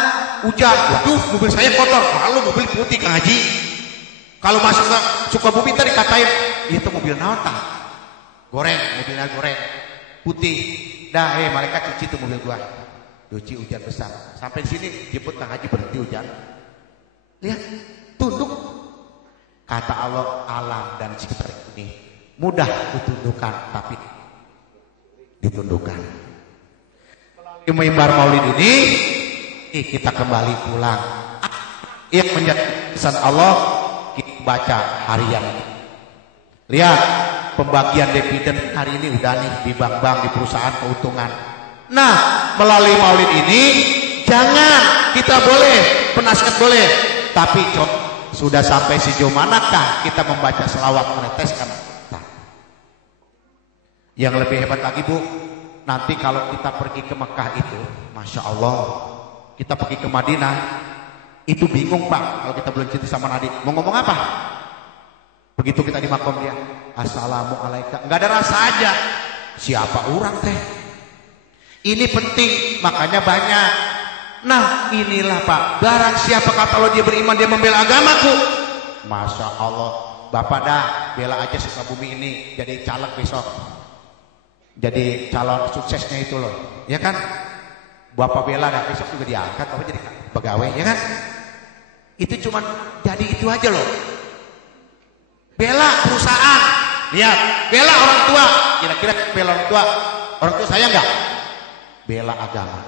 hujan. Waduh, mobil saya kotor. Malu mobil putih Kang Haji. Kalau masuk ke Sukabumi tadi katain, itu mobil naon tah? Goreng, mobilnya goreng. Putih. Dah, mereka cuci tuh mobil gua. Cuci hujan besar. Sampai sini jemput Kang Haji berhenti hujan. Lihat, tunduk. Kata Allah, alam dan sekitar ini mudah ditundukkan, tapi ditundukkan. Di mimbar Maulid ini kita kembali pulang. Yang menjadi pesan Allah kita baca harian. Lihat, pembagian dividen hari ini udah nih di bank-bank, di perusahaan keuntungan. Nah, melalui Maulid ini jangan kita boleh penasihat boleh, tapi sudah sampai sejauh manakah kita membaca selawat meneteskan? Nah, yang lebih hebat lagi Bu, nanti kalau kita pergi ke Mekah itu, Masya Allah, kita pergi ke Madinah, itu bingung Pak, kalau kita belum cerita sama Nabi, mau ngomong apa? Begitu kita di makom dia, Assalamualaikum, nggak ada rasa aja, siapa orang teh? Ini penting, makanya banyak. Nah inilah Pak, barang siapa kata lo dia beriman, dia membela agamaku, Masya Allah, Bapak dah bela aja Sukabumi ini jadi caleg besok, jadi calon suksesnya itu loh, ya kan? Bapak bela dah besok juga diangkat, Bapak jadi pegawai, ya kan? Itu cuman jadi itu aja loh. Bela perusahaan, lihat, bela orang tua, kira-kira bela orang tua saya enggak? Bela agama.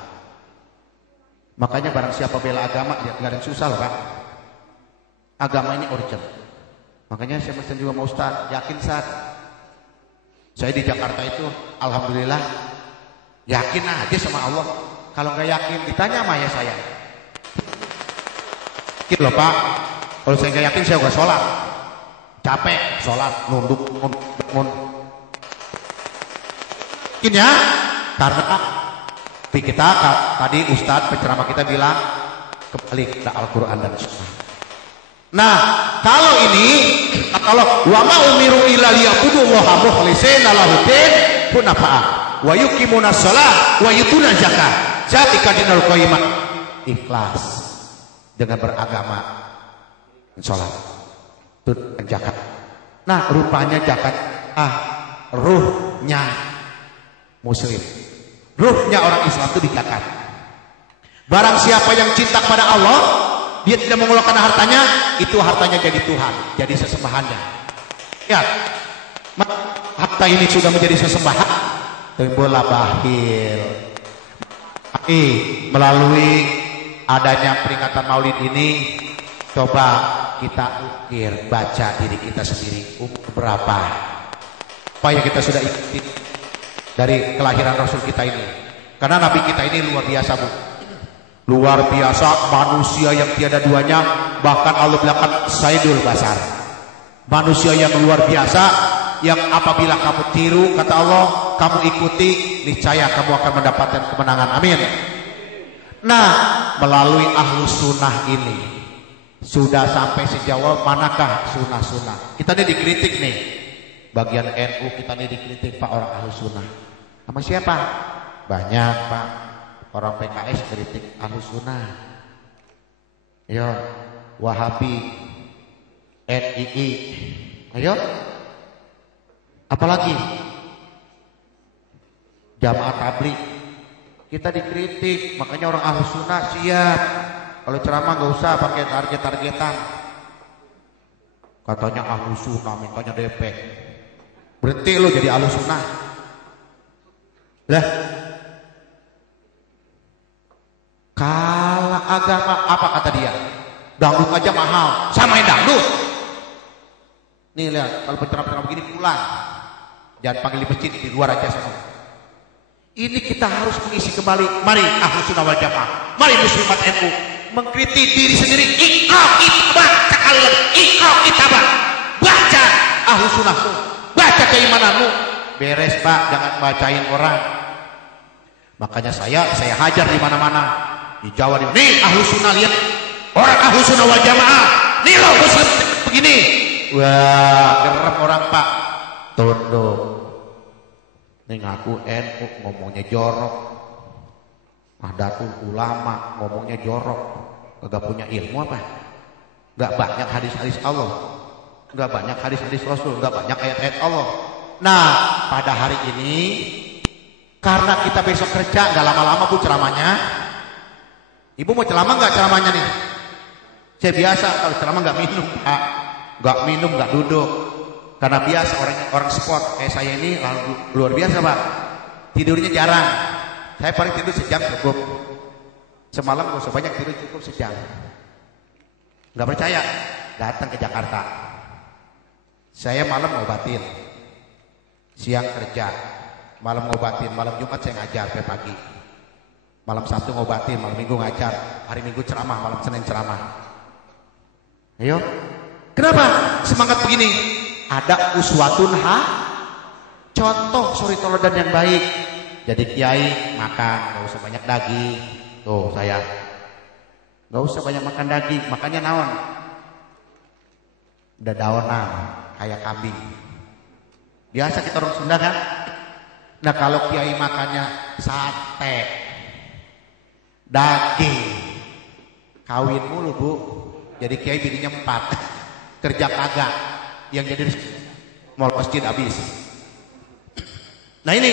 Makanya barang siapa bela agama, ya nggak ada yang susah loh Pak. Agama ini original. Makanya saya pesan juga mau Ustaz, yakin saat saya di Jakarta itu, alhamdulillah, yakin aja sama Allah. Kalau nggak yakin, ditanya sama ayah saya. Yakin loh Pak, kalau saya nggak yakin saya nggak sholat. Capek, sholat, nunduk. Yakin ya, karena kita tadi Ustadz penceramah kita bilang kembali ke Al-Quran dan Sunnah. Nah, kalau ini, kalau wa ma umiru illa liya'budullaha mukhlishina lahuddin hunafa wa yuqimunas shalah wa yutuna zakah. Zalika dinul qayyimah. Ikhlas dengan beragama, sholat, dan zakat. Nah, rupanya zakat ruhnya Muslim. Ruhnya orang Islam itu dizakat. Barang siapa yang cinta kepada Allah, dia tidak mengeluarkan hartanya, itu hartanya jadi Tuhan, jadi sesembahannya. Ya, harta ini sudah menjadi sesembahan, timbullah bakhil. Melalui adanya peringatan Maulid ini, coba kita ukir, baca diri kita sendiri, umur berapa? Apa yang kita sudah ikuti dari kelahiran Rasul kita ini. Karena Nabi kita ini luar biasa Bu, luar biasa, manusia yang tiada duanya. Bahkan Allah bilang Sayyidul Basar, manusia yang luar biasa, yang apabila kamu tiru, kata Allah, kamu ikuti, niscaya kamu akan mendapatkan kemenangan. Amin. Nah, melalui Ahlus Sunnah ini sudah sampai sejauh manakah sunnah-sunnah? Kita ini dikritik nih, bagian NU kita ini dikritik Pak, orang Ahlus Sunnah. Sama siapa? Banyak Pak, orang PKS kritik Ahlus Sunnah. Ayo, Wahabi, NII, ayo. Apalagi Jamaah Tabligh, kita dikritik. Makanya orang Ahlus Sunnah siap kalau ceramah gak usah pakai target-targetan. Katanya Ahlus Sunnah, mintanya DP. Berhenti lo jadi Ahlus Sunnah. Lah, kalah agama apa kata dia? Dangdut aja mahal, samain dangdut. Nih lihat, kalau penceramah begini pulang, jangan panggil di masjid, di luar aja semua. Ini kita harus mengisi kembali. Mari Ahlus Sunnah wal Jamaah, mari muslimat NU mengkritik diri sendiri. Iqra itabah, sekali lagi iqra itabah. Baca Ahlus Sunnahmu, baca keimananmu. Beres Pak, jangan bacain orang. Makanya saya hajar di mana-mana, di Jawa nih. Nih Ahlus Sunnah, lihat orang Ahlus Sunnah wal Jamaah. Nih lo muslim begini. Wah, gerem orang Pak. Tunduk. Ini ngaku NU ngomongnya jorok. Nahdlatul Ulama ngomongnya jorok. Gak punya ilmu apa? Gak banyak hadis-hadis Allah, gak banyak hadis-hadis Rasul, gak banyak ayat-ayat Allah. Nah, pada hari ini karena kita besok kerja, gak lama-lama Bu ceramahnya. Ibu mau ceramah gak ceramahnya nih? Saya biasa kalau ceramah gak minum Pak, gak minum, gak duduk. Karena biasa orang sport kayak saya ini luar biasa Pak. Tidurnya jarang. Saya paling tidur sejam cukup. Semalam gak usah banyak, tidur cukup sejam. Gak percaya? Datang ke Jakarta. Saya malam ngobatin, siang kerja, malam ngobatin, malam Jumat saya ngajar sampai pagi. Malam Sabtu ngobatin, malam Minggu ngajar, hari Minggu ceramah, malam Senin ceramah. Ayo, kenapa semangat begini? Ada uswatun contoh suri teladan yang baik. Jadi kiai makan, gak usah banyak daging. Tuh saya gak usah banyak makan daging, makanya naon udah daonan kayak kambing. Biasa kita orang Sunda kan. Nah kalau kiai makannya sate, daging, kawin mulu Bu. Jadi kiai bininya 4, kerja kagak, yang jadi mau masjid habis. Nah ini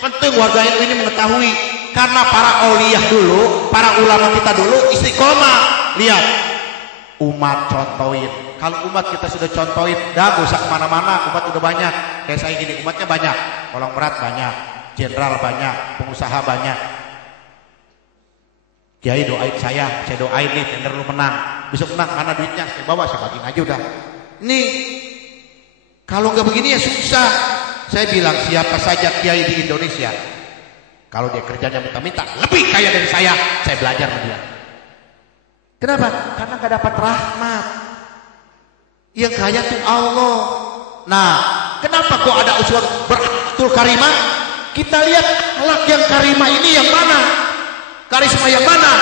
penting warga ini mengetahui, karena para auliyah dulu, para ulama kita dulu istiqomah. Lihat, umat contohin. Kalau umat kita sudah contohin, dah gak usah kemana-mana. Umat udah banyak. Kayak saya gini, umatnya banyak. Kolongmerat banyak, jenderal banyak, pengusaha banyak. Kiai doain saya doain nih tender lu menang. Besok menang, mana duitnya? Saya bawa, saya bagiin aja udah. Nih, kalau nggak begini ya susah. Saya bilang siapa saja kiai di Indonesia, kalau dia kerjanya minta-minta, lebih kaya dari saya belajar sama dia. Kenapa? Karena nggak dapat rahmat. Yang kaya tuh Allah. Nah, kenapa kok ada uswatul karimah? Kita lihat akhlak yang karimah ini yang mana? Karisma yang mana?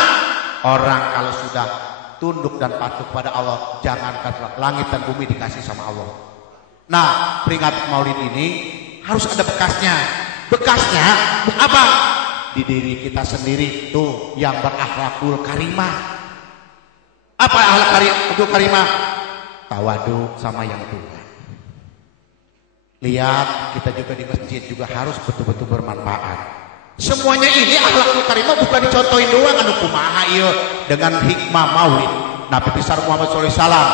Orang kalau sudah tunduk dan patuh kepada Allah, jangankan langit dan bumi dikasih sama Allah. Nah, peringatan Maulid ini harus ada bekasnya. Bekasnya apa? Di diri kita sendiri tuh yang berakhlakul karimah. Apa akhlakul karimah? Tawadu sama yang tua. Lihat, kita juga di masjid juga harus betul-betul bermanfaat. Semuanya ini akhlakul karimah bukan dicontohin doang anu kumaha ieu dengan hikmah Maulid Nabi besar Muhammad SAW.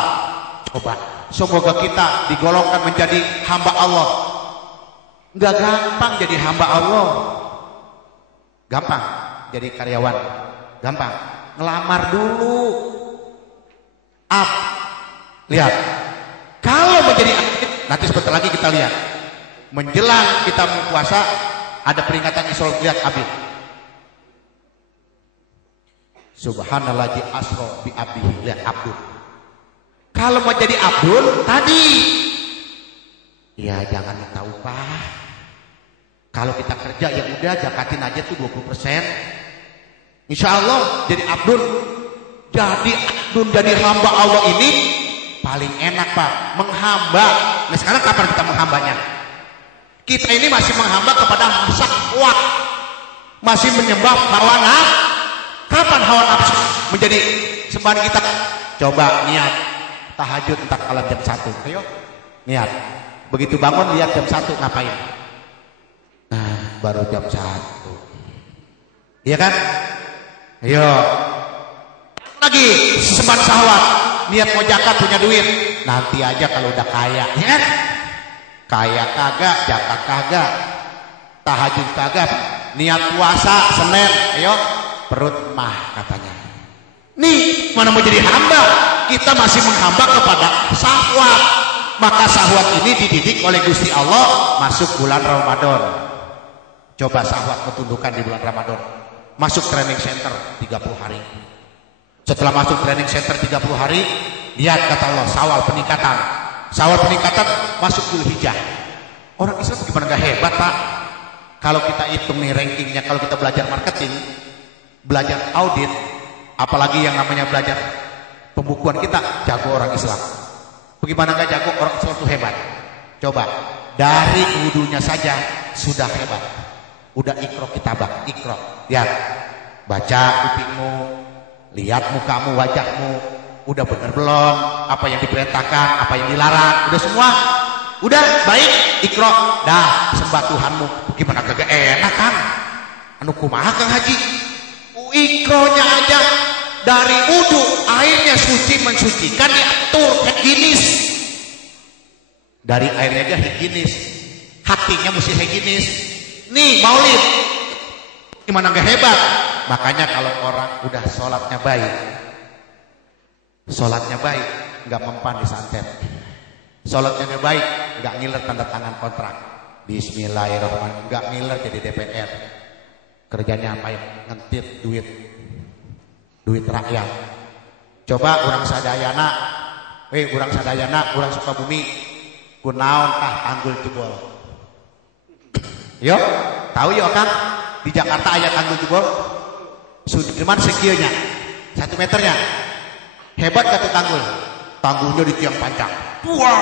Coba, semoga kita digolongkan menjadi hamba Allah. Enggak gampang jadi hamba Allah. Gampang jadi karyawan. Gampang. Ngelamar dulu. Lihat. Kalau menjadi atlet, nanti sebentar lagi kita lihat. Menjelang kita puasa, ada peringatan Isra lihat abid. Subhanallah asra bi abdihi, lihat abdul. Kalau mau jadi abdul tadi Ya jangan minta upah. Kalau kita kerja ya udah zakatin aja tuh 20%. Insya Allah jadi abdun. Jadi abdun, jadi hamba Allah ini paling enak Pak, menghamba. Nah sekarang kapan kita menghambanya? Kita ini masih menghamba kepada syahwat, masih menyembah hawa nafsu. Kapan hawa nafsu menjadi sembahan kita? Coba niat tahajud entar kalau jam 1. Ayo niat. Begitu bangun lihat jam 1 ngapain? Nah baru jam 1. Iya kan? Ayo lagi sembahan syahwat. Niat mau zakat punya duit, nanti aja kalau udah kaya, ya kan? Kaya kagak, zakat kagak, tahajud kagak, niat puasa Senin, ayo perut mah katanya. Nih mana mau jadi hamba? Kita masih menghamba kepada syahwat. Maka syahwat ini dididik oleh Gusti Allah masuk bulan Ramadan. Coba syahwat ketundukan di bulan Ramadan. Masuk training center 30 hari. Setelah masuk training center 30 hari, lihat kata Allah, Syawal peningkatan. Syawal peningkatan masuk Dzulhijjah. Orang Islam gimana gak hebat Pak? Kalau kita hitung nih rankingnya, kalau kita belajar marketing, belajar audit, apalagi yang namanya belajar pembukuan, kita jago orang Islam. Bagaimana gak jago orang Islam itu hebat? Coba, dari wudunya saja sudah hebat. Udah ikro kitabah, ikro. Lihat, baca kupingmu, lihat mukamu, wajahmu, udah bener belum? Apa yang diperintahkan, apa yang dilarang, udah semua? Udah baik, ikro, dah sembah Tuhanmu. Gimana kagak enak kan? Anu kumaha Kang Haji? Ikronya aja dari wudu, airnya suci mensucikan, diatur higienis. Dari airnya aja higienis, hatinya mesti higienis. Nih maulid, gimana gak hebat? Makanya kalau orang udah sholatnya baik, nggak mempan di santet. Sholatnya baik, nggak ngiler tanda tangan kontrak. Bismillahirrahmanirrahim, nggak ngiler jadi DPR. Kerjanya apa ya? Ngentit duit rakyat. Coba orang sadayana, orang Sukabumi, kunaon tanggul jebol. Yo, tahu yo kan? Di Jakarta aya tanggul jebol. Sudirman sekieunya 1 meternya. Hebat gak tuh tanggul? Tanggulnya di tiang panjang. Buah.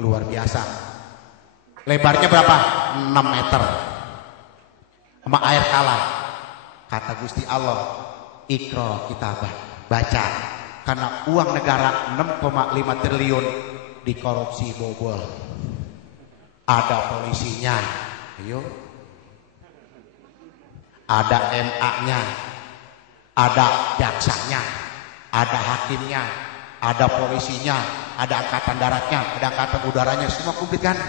Luar biasa. Lebarnya berapa? 6 meter. Sama air kalah. Kata Gusti Allah, Iqra kitabah, baca. Karena uang negara 6,5 triliun dikorupsi bobol. Ada polisinya. Ayo. Ada MA-nya, ada jaksanya, ada hakimnya, ada polisinya, ada angkatan daratnya, ada angkatan udaranya, semua komplit kan?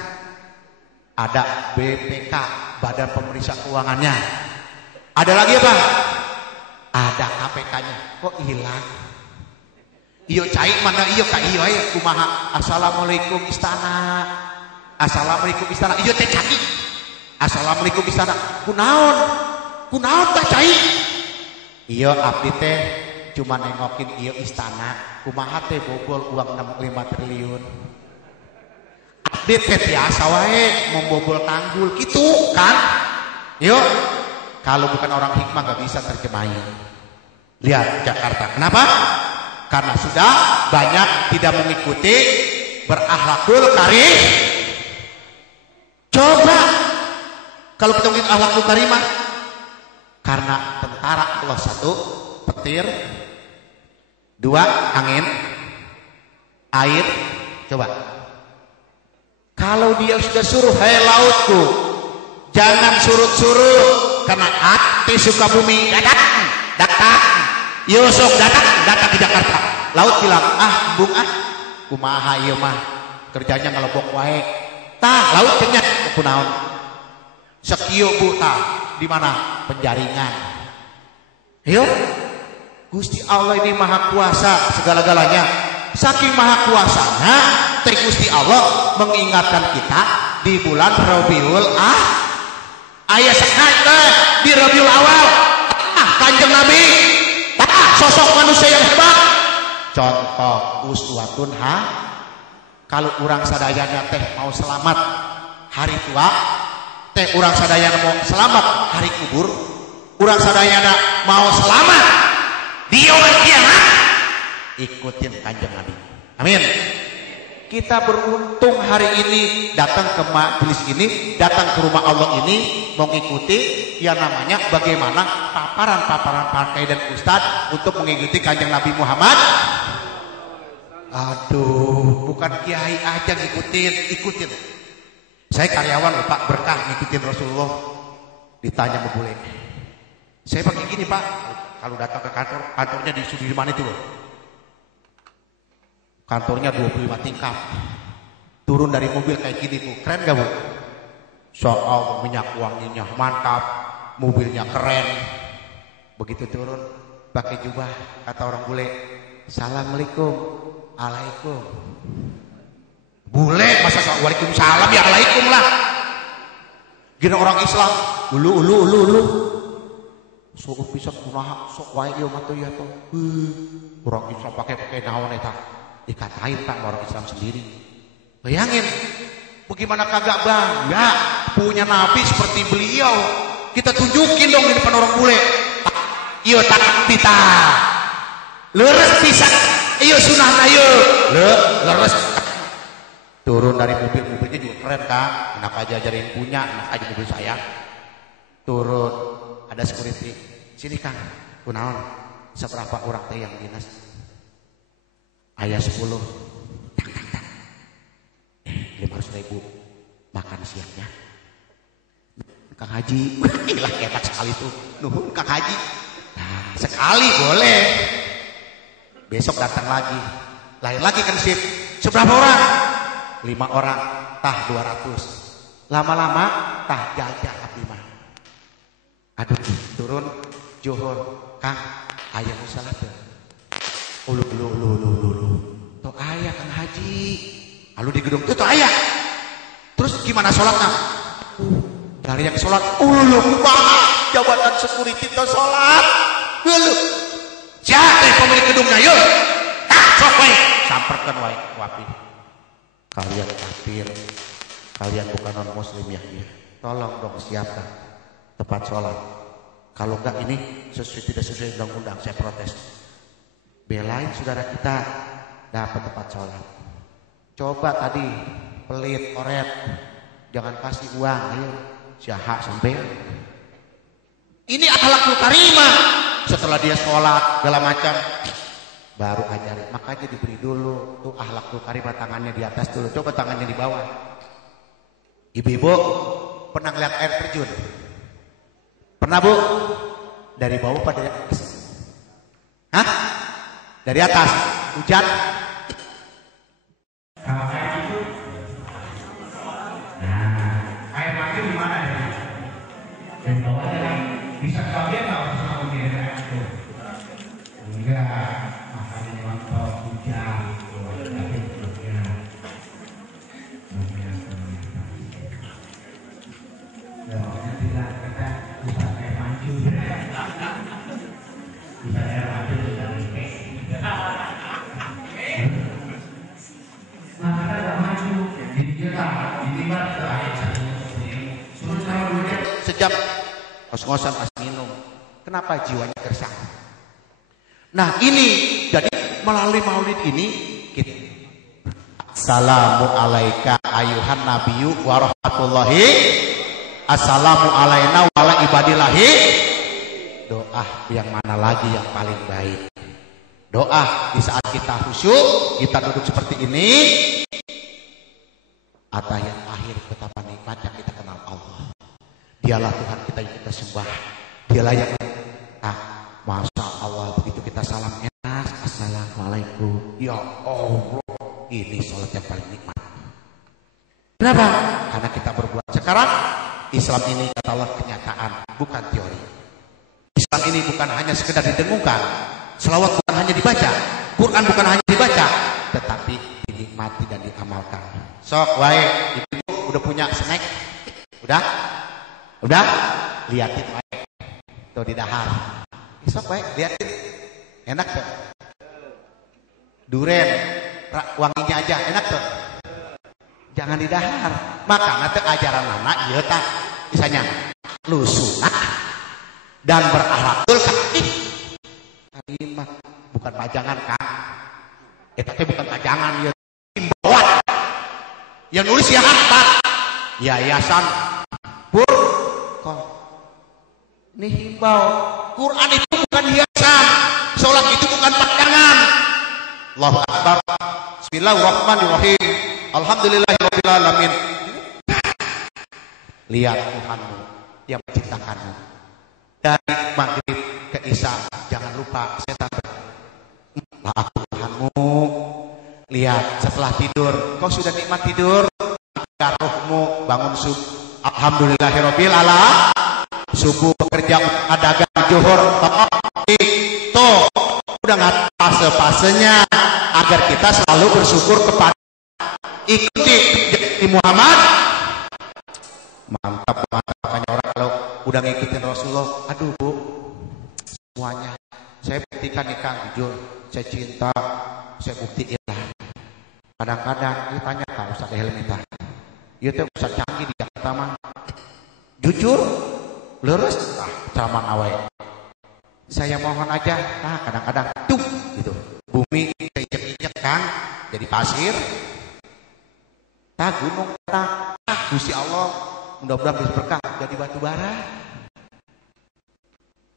Ada BPK, Badan Pemeriksa Keuangannya. Ada lagi apa? Ada KPK-nya. Kok hilang? Iyo cai mana iyo ka iyo aya kumaha? Assalamualaikum istana. Assalamualaikum istana. Iyo teh cai. Assalamualaikum istana. Kunaon tak cai? Iyo abdi teh cuma nengokin iyo istana. Kumaha teh bobol uang 65 triliun. Abdi teh biasa wae membobol tanggul gitu kan? Yuk, kalau bukan orang hikmah gak bisa terjemahin. Lihat Jakarta. Kenapa? Karena sudah banyak tidak mengikuti berakhlakul karim. Coba kalau kita mengikuti akhlakul karimah, karena tentara Allah 1 petir, 2 angin, air. Coba kalau dia sudah suruh, hai lautku, jangan surut-surut, karena hati Sukabumi datang, Yusuf datang ke Jakarta. Laut bilang, bung kumaha ieu mah kerjanya ngelobok wae. Tah, laut kenyat kunaon. Sekieu bu tah, di mana? Penjaringan. Ayo, Gusti Allah ini maha kuasa segala-galanya. Saking maha kuasanya, teh Gusti Allah mengingatkan kita di bulan Rabiul ayat sekali di Rabiul Awal. Kanjeng Nabi, sosok manusia yang hebat. Contoh uswatun Kalau orang sadayana teh mau selamat hari tua, teh orang sadayana mau selamat hari kubur, orang sadayana mau selamat di yaumul kiamat, ikutin Kanjeng Nabi. Amin. Kita beruntung hari ini datang ke majelis ini, datang ke rumah Allah ini, mengikuti yang namanya bagaimana paparan-paparan pakai dan ustadz untuk mengikuti Kanjeng Nabi Muhammad. Aduh, bukan kiai aja ikutin. Saya karyawan loh Pak, berkah ngikutin Rasulullah. Ditanya mau boleh. Saya pakai gini Pak, kalau datang ke kantornya di Sudirman itu loh. Kantornya 25 tingkat. Turun dari mobil kayak gini tuh. Keren gak Bu? Soal minyak wanginya mantap. Mobilnya keren. Begitu turun pakai jubah, kata orang bule, "Assalamualaikum." "Alaikum." Bule masa waalaikumsalam ya alaikum lah. Gini orang Islam. Ulu. Sok bisa kumaha sok wae ieu mah teh ya toh. Orang Islam pakai naon eta? Dikatain Pak orang Islam sendiri. Bayangin, bagaimana kagak bangga punya nabi seperti beliau. Kita tunjukin dong di depan orang bule. Iya tak pita. Leres pisan. Iya sunahna ieu. Leres. Turun dari mobilnya juga keren kan. Enak aja ajarin punya, enak aja mobil saya. Turun, ada security. Sini Kang, kunaon? Seberapa orang teh yang dinas? Ayah 10. 500.000 makan siangnya. Kang Haji, ilah ketak sekali tuh. Nuhun Kang Haji. Nah, sekali boleh. Besok datang lagi. Lain lagi kan sip. Seberapa orang? 5 orang. Tah 200. Lama-lama tah jajah abdi mah. Aduh, turun Johor. Kang, aya salah teh. Ulu. Tuh ayah Kang Haji. Lalu di gedung itu ayah. Terus gimana sholatnya? Dari yang sholat, jabatan security itu sholat. Dulu. Siapa pemilik gedungnya yuk? Sok wae. Samperkan wae wapi. Kalian kafir. Kalian bukan non muslim ya. Tolong dong siapkan tempat sholat. Kalau enggak ini tidak sesuai undang-undang, saya protes. Belain saudara kita dapat tempat sholat. Coba tadi pelit, oret, jangan kasih uang, ayo syahak sampai. Ini akhlakul karimah. Setelah dia sholat segala macam, baru ajarin. Makanya diberi dulu tuh akhlakul karimah, tangannya di atas dulu, coba tangannya di bawah. Ibu-ibu pernah lihat air terjun? Pernah Bu? Dari bawah pada dari atas? Hah? Dari atas? Hujan? Air mati di mana ya? Dan bawahnya kan bisa kalian nggak usah ngomongin air itu. Enggak, makanya nonton hujan, tapi belumnya. Bawahnya tidak kita bisa air mancur, bisa air mancur dan makanya ada maju di kita ditimbang ke air suruh cara dulu Sejam ngos-ngosan pas minum. Kenapa jiwanya gersang? Nah ini jadi melalui maulid ini kita Assalamu alaika ayuhan nabiyyu wa rahmatullahi. Assalamu alaina wa ala ibadillahi. Doa yang mana lagi yang paling baik? Doa di saat kita khusyuk, kita duduk seperti ini. Atayat akhir betapa nikmatnya kita kenal Allah. Dialah Tuhan kita yang kita sembah. Dialah yang Masya Allah, begitu kita salam enak, Assalamualaikum. Ya Allah, ini sholat yang paling nikmat. Kenapa? Karena kita berbuat. Sekarang Islam ini kata Allah kenyataan, bukan teori. Islam ini bukan hanya sekedar didengungkan. Selawat bukan hanya dibaca, Quran bukan hanya dibaca, tetapi dinikmati dan diamalkan. Sok wae, ibu udah punya snack? Udah? Liatin wae. Tuh di dahar. Sok wae, liatin. Enak tuh. Duren, wanginya aja, enak tuh. jangan didahar. Maka nanti ajaran anak ieu tah misalnya lusunah dan berakhlakul karim. Ini mah bukan pajangan Kang. Eta teh bukan pajangan ieu himbauan. Yang nulis ya Pak. Yayasan Pur kok. Ini himbau. Quran itu bukan hiasan. Salat itu bukan pajangan. Allahu Akbar. Bismillahirrahmanirrahim. Alhamdulillahirabbil alamin. Lihat Tuhanmu yang menciptakanmu. Dari maghrib ke isya jangan lupa setan. Maaf Tuhanmu. Lihat setelah tidur, kau sudah nikmat tidur. Rohmu bangun subuh. Alhamdulillahirabbil alamin. Subuh bekerja dagang zuhur. Tuh udah nggak fase-fasenya agar kita selalu bersyukur kepada ikuti Muhammad. Mantap banget makanya orang kalau udah ngikutin Rasulullah, aduh Bu, semuanya saya buktikan nih Kang, jujur saya cinta, saya buktiin lah. Kadang-kadang ditanya Kang Ustaz Helmi tah, ieu teh Ustaz canggih di Jakarta mah, jujur, lurus, ceramah awe. Saya mohon aja, nah kadang-kadang tuh gitu, bumi injek-injek Kang, jadi pasir, tak gunung tak, Gusti Allah, mudah-mudahan bisa berkah jadi batu bara.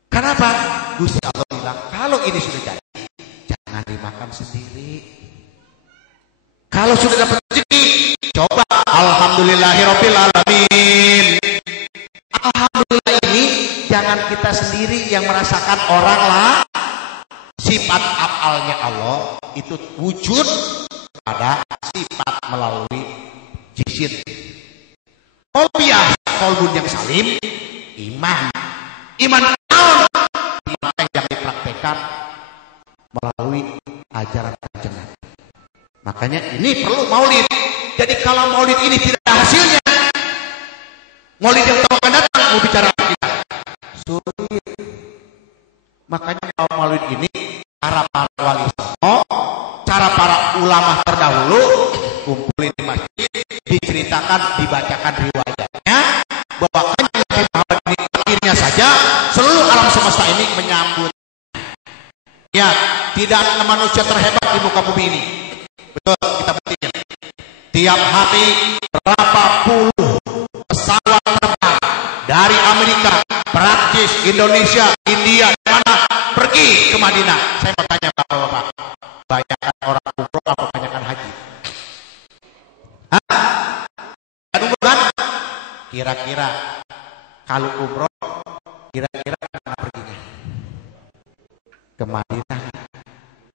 Kenapa? Gusti Allah bilang kalau ini sudah jadi, jangan dimakan sendiri. Kalau sudah dapat rezeki, coba alhamdulillahirabbil alamin. Alhamdulillah ini jangan kita sendiri yang merasakan orang lah. Sifat afalnya Allah itu wujud pada sifat melalui jisim. Qalbiyah, qalbun yang salim, iman. Iman yang dipraktekkan melalui ajaran jenengan. Makanya ini perlu maulid. Jadi kalau maulid ini tidak ada hasilnya, maulid yang akan datang mau bicara kita sulit. Makanya kalau maulid ini cara para wali songo, cara para ulama terdahulu kumpulin di masjid, diceritakan, dibacakan riwayatnya bahwa Nabi Muhammad ini akhirnya saja seluruh alam semesta ini menyambut. Ya, tidak ada manusia terhebat di muka bumi ini. Betul, kita buktikan. Tiap hari berapa puluh pesawat terbang dari Amerika, Perancis, Indonesia, India, mana pergi ke Madinah. Saya mau tanya Bapak-bapak, banyakan orang umroh apa banyakan haji? Hah? Aduh kan? Kira-kira kalau umroh, kira-kira kemana perginya? Ke Madinah,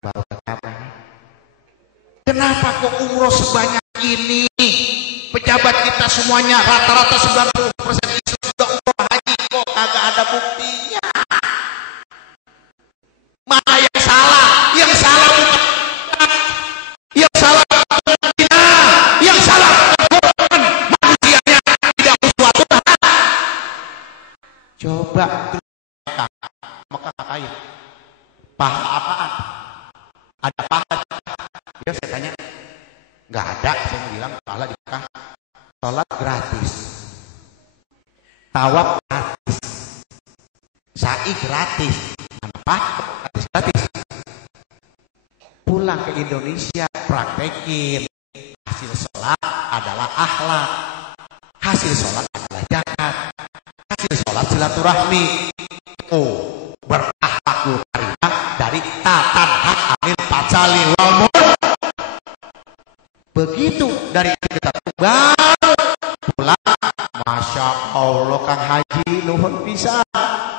baru ke Ka'bah. Kenapa kok umroh sebanyak ini? Pejabat kita semuanya rata-rata 90% Islam sudah umroh haji, kok kagak ada buktinya? Mana yang salah? Yang salah bukan yang salah yang salah bukan manusianya, tidak sesuatu. Coba Mekah ngapain? Pahala apaan? Ada pahala? Ya saya tanya, nggak ada. Saya mau bilang pahala di Mekah. Sholat gratis, tawaf gratis, sa'i gratis, apa? Gratis. Pulang ke Indonesia praktekin. Hasil sholat adalah akhlak, hasil sholat adalah zakat, hasil sholat silaturahmi. Oh, berakhlakul karimah dari tatan hak anil pacali wal. Begitu dari kita baru pulang, masya Allah Kang Haji nuhun bisa.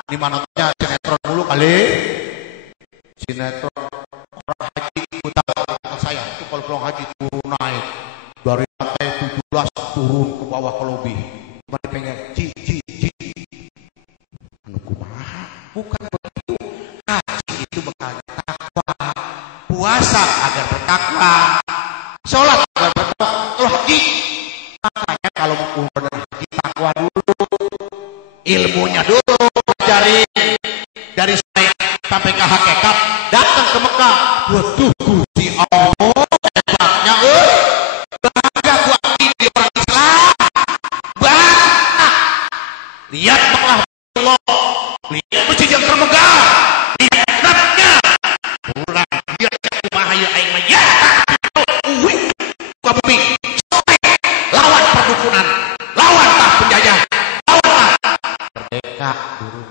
Di mananya sinetron dulu kali, sinetron orang haji utama saya itu kalau pulang haji turun naik dari lantai 17 turun ke bawah ke lobi. Mari pengen ji. Anu kumaha? Bukan begitu. Haji itu bekalnya takwa, puasa agar bertakwa, sholat agar bertakwa. Kalau haji, makanya kalau mau umroh dan haji takwa dulu, ilmunya dulu pelajari dari saya sampai ke hakikat. Datang ke Mekah, waduh Gusti Allah hebatnya, bangga gua di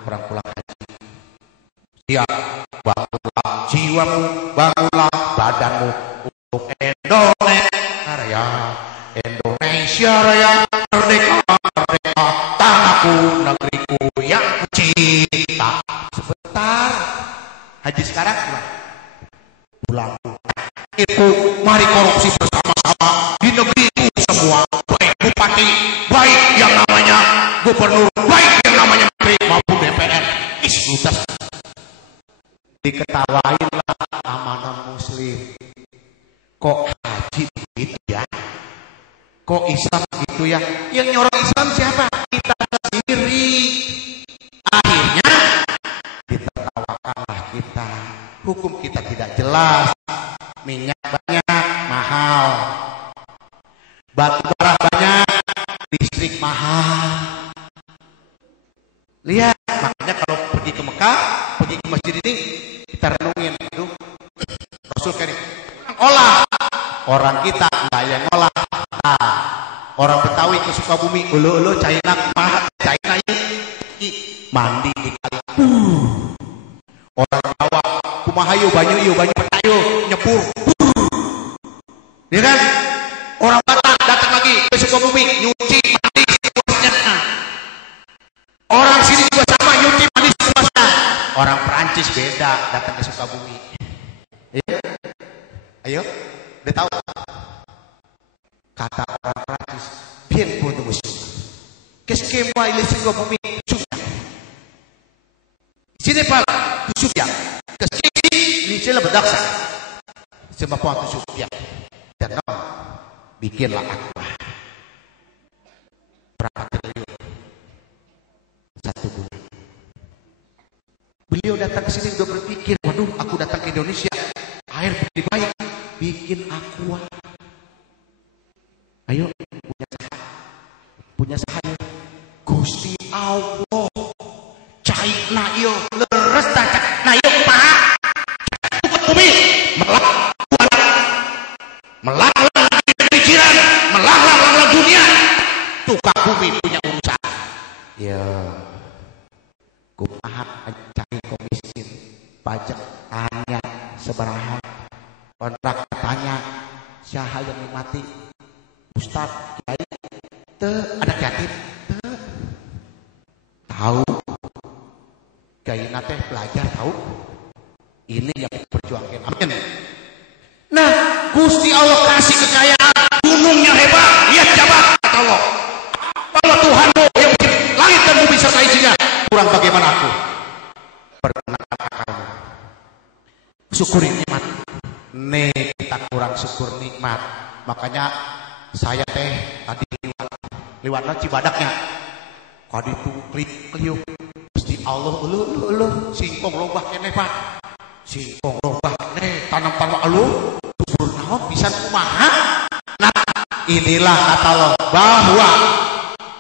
orang pulang haji. Siap, bangunlah jiwamu, bangunlah badanmu untuk Indonesia Raya. Indonesia Raya, merdeka, merdeka, tanahku, negeriku yang kucinta. Sebentar, haji sekarang pulang. Itu mari korupsi bersama-sama di negeriku semua, baik bupati, baik yang namanya gubernur, baik yang namanya menteri maupun DPR. Lutas diketawain lah sama non-muslim. Kok haji gitu ya? Kok Islam gitu ya? Yang nyorong Islam siapa? Kita sendiri. Akhirnya ditertawakanlah kita. Hukum kita tidak jelas. Minyak banyak, mahal. Batu bara banyak, listrik mahal. Lihat, makanya kalau pergi ke Mekah, pergi ke masjid ini, kita renungin itu. Rasul kan olah. Orang kita nggak yang ngolah. Nah, orang Betawi ke Sukabumi, ulu China pahat, China ini mandi di kali. Orang Jawa, kumahayu banyu petayu nyebur. Ya kan? Orang Batak datang lagi ke Sukabumi, nyuci mandi sepuasnya. Orang sini juga sama, nyuci mandi sepuasnya. Orang Perancis beda datang ke Sukabumi. Ya? Ayo, udah tahu? Kata orang Perancis, bien pour nous. Qu'est-ce que moi il est Sukabumi sudah. Sini Pak, sudah. Kesini ini sila bedaksa. Semua itu sudah. Dan bikinlah aku berapa triliun 1 bulan. Beliau datang ke sini udah berpikir, waduh, aku datang ke Indonesia, air lebih baik, bikin aqua. Ayo, punya sahaja. Gusti Allah, cai na iyo, leres tak na iyo pak, tukut bumi, melanglang pikiran, melanglang dunia, tukang bumi punya urusan. Ya, kumaha cari komisin, pajak tanya seberahan, kontrak tanya, siapa yang mati, Ustaz, Kiai, anak yatim, tahu, Kiai nate belajar tahu, ini yang diperjuangkan, amin. Nah, Gusti Allah kasih kekayaan, gunungnya hebat, lihat jabat, kata Allah. Kalau Tuhanmu yang bikin langit dan bumi serta isinya, kurang bagaimana aku? Perkenakan akalmu. Syukuri nikmat. Nih, kita kurang syukur nikmat. Makanya saya tadi lewat Cibadaknya. Kadi itu kliuk. Gusti Allah, ulu, singkong lobah kene Pak. Singkong lobah kene, tanam alu. Subur naon pisan kumaha. Nah, inilah kata Allah bahwa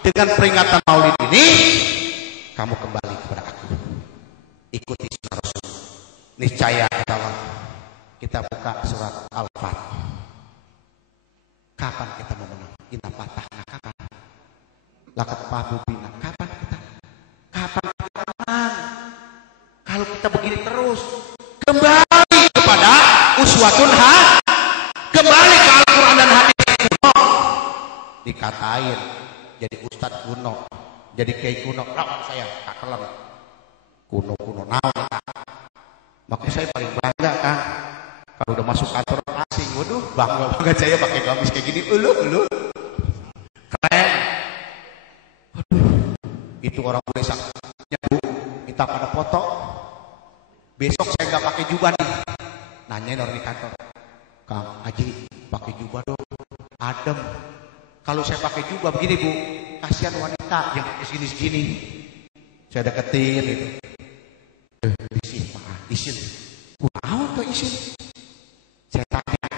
dengan peringatan Maulid ini kamu kembali kepada aku. Ikuti sunnah Rasul. Niscaya kata Allah. Kita buka surat Al-Fatihah. Kapan kita mau menang? Kita patahnya kapan? Lakat pabu bina. Kapan kita menang? Kalau kita begini terus, kembali kepada uswatun kembali ke Al-Quran dan hadis kuno. Dikatain jadi ustadz kuno, jadi kiai kuno. Lawan saya kakelan kuno naon. Makanya saya paling bangga kan kalau udah masuk kantor asing. Waduh, bangga saya pakai gamis kayak gini. Ulu keren. Waduh, itu orang desanya Bu minta pada foto. Besok saya nggak pakai jubah nih. Nanyain orang di kantor, Kang Haji pakai jubah dong, adem. Kalau saya pakai jubah begini Bu, kasihan wanita yang pakai segini. Saya deketin itu. Isin. Wow, tuh isin. Saya tanya,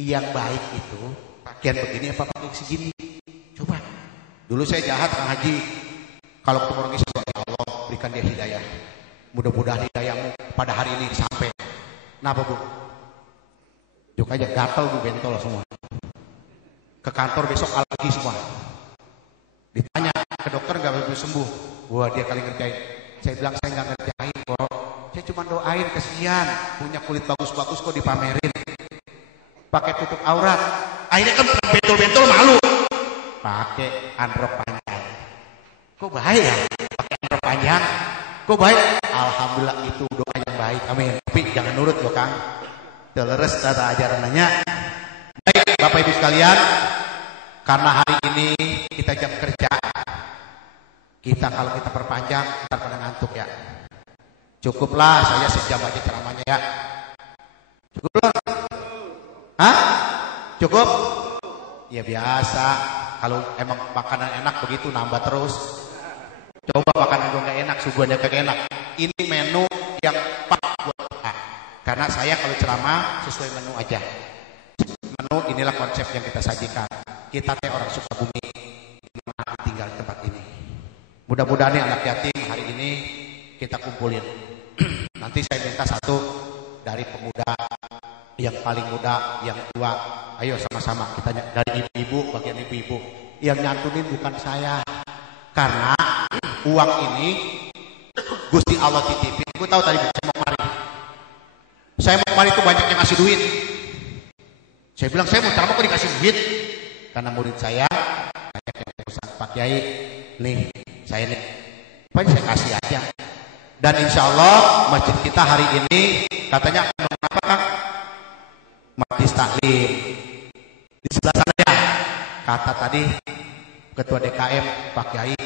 yang baik itu pakaian begini apa pakai segini? Coba. Dulu saya jahat Kang Haji. Kalau ketemu orang Islam, ya Allah berikan dia hidayah. Mudah-mudahan hidayahmu pada hari ini sampai. Kenapa Bu? Juk aja gatal Bu, bentol semua. Ke kantor besok alergi semua. Ditanya ke dokter nggak bisa sembuh. Wah dia kali ngerjain. Saya bilang saya nggak ngerjain kok. Saya cuma doain, kesian punya kulit bagus-bagus kok dipamerin. Pakai tutup aurat. Akhirnya kan bentol-bentol malu. Pakai androk panjang. Kok baik ya? Pakai androk panjang. Kok baik? Alhamdulillah itu doa yang baik. Amin. Tapi jangan nurut loh Kang. Terus tata ajarannya. Baik Bapak Ibu sekalian, karena hari ini kita jam kerja. Kita kalau kita perpanjang, kita pada ngantuk ya. Cukuplah saya sejam aja ceramahnya ya. Cukup belum? Hah? Cukup? Ya biasa. Kalau emang makanan enak begitu nambah terus. Coba makanan gue gak enak, suguhannya kagak enak. Ini menu yang pas buat kita. Karena saya kalau ceramah sesuai menu aja. Menu inilah konsep yang kita sajikan. Kita teh orang Sukabumi, dimana tinggal di tempat ini. Mudah-mudahan nih anak yatim hari ini kita kumpulin. Nanti saya minta satu dari pemuda yang paling muda, yang tua. Ayo sama-sama kita dari ibu-ibu, bagian ibu-ibu. Yang nyantunin bukan saya. Karena uang ini Gusti Allah titipin. Gue tahu tadi saya mau kemari. Saya mau kemari itu banyak yang ngasih duit. Saya bilang saya mau ceramah kok dikasih duit. Karena murid saya banyak yang pesan, Pak Kiai, nih saya nih, apa saya kasih aja. Dan insya Allah masjid kita hari ini katanya apa Kang? Majlis taklim di sebelah sana ya. Kata tadi Ketua DKM Pak Kiai,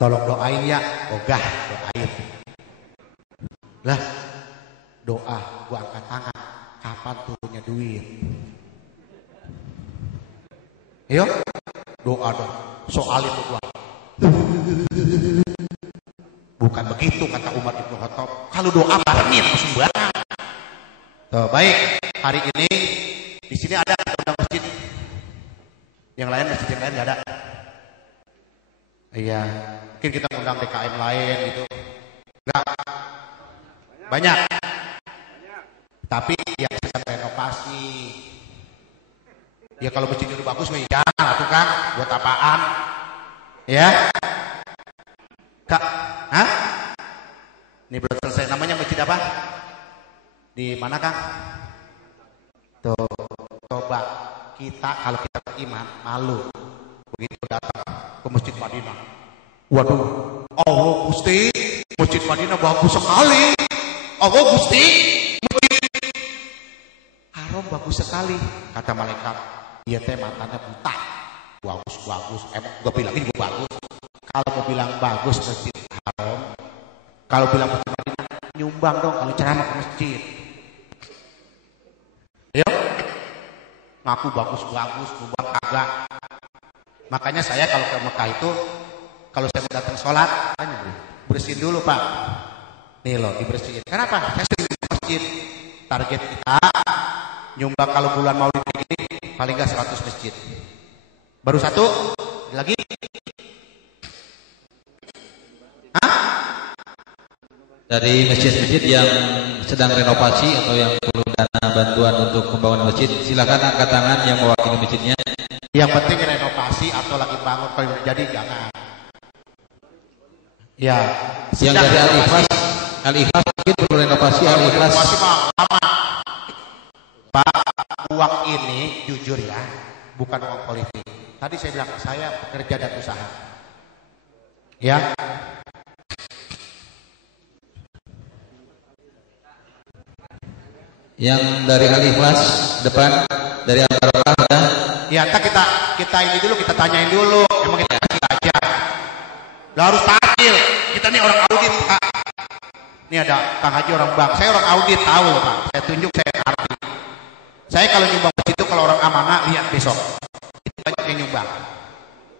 tolong doain ya. Ogah doain. Lah doa gua angkat tangan, kapan turunnya duit? Ayo doa dong. Soal itu gua. Bukan begitu kata Umar Ibn Khattab. Kalau doa barengin sembarangan. Tuh, baik. Hari ini di sini ada undang masjid. Yang lain masjid yang lain nggak ada. Iya, mungkin kita undang DKM lain gitu. Enggak. Banyak. Tapi yang sedang renovasi. Ya kalau masjid itu bagus mah jangan tuh Kang, buat apaan? Ya. Kak, hah? Ini belum selesai. Namanya masjid apa? Di mana Kang? Tuh, coba kita kalau kita beriman malu begitu datang ke Masjid Madinah. Waduh, Allah Gusti, Masjid Madinah bagus sekali. Allah Gusti, Masjid Haram bagus sekali. Kata malaikat, dia teh matanya buta. Bagus. Emang gue bilangin gue bagus. Kalau mau bilang bagus Masjid Haram, kalau bilang Masjid Madinah, nyumbang dong kalau ceramah ke masjid. Ayo, ngaku bagus, nyumbang kagak. Makanya saya kalau ke Mekah itu, kalau saya mau datang sholat, bersihin dulu Pak. Nih loh, dibersihin. Kenapa? Saya sering ke masjid. Target kita, nyumbang kalau bulan Maulid ini, paling gak 100 masjid. Baru satu, lagi. Hah? Dari masjid-masjid yang sedang renovasi atau yang perlu dana bantuan untuk pembangunan masjid, silakan angkat tangan yang mewakili masjidnya. Yang penting renovasi atau lagi bangun, kalau jadi jangan. Ya. Yang dari Al-Ikhlas mungkin perlu renovasi. Al-Ikhlas. Renovasi mah lama. Pak, uang ini jujur ya, bukan uang politik. Tadi saya bilang saya bekerja dan usaha. Ya. Yang dari Al-Ikhlas depan, dari Al-Barakah ya. Ya, kita ini dulu, kita tanyain dulu. Emang kita kasih aja. Lah harus tampil. Kita nih orang audit, Pak. Ini ada Kang Haji orang bank. Saya orang audit, tahu loh, Pak. Saya tunjuk, saya ngerti. Saya kalau nyumbang masjid itu kalau orang amanah lihat besok. Itu banyak yang nyumbang.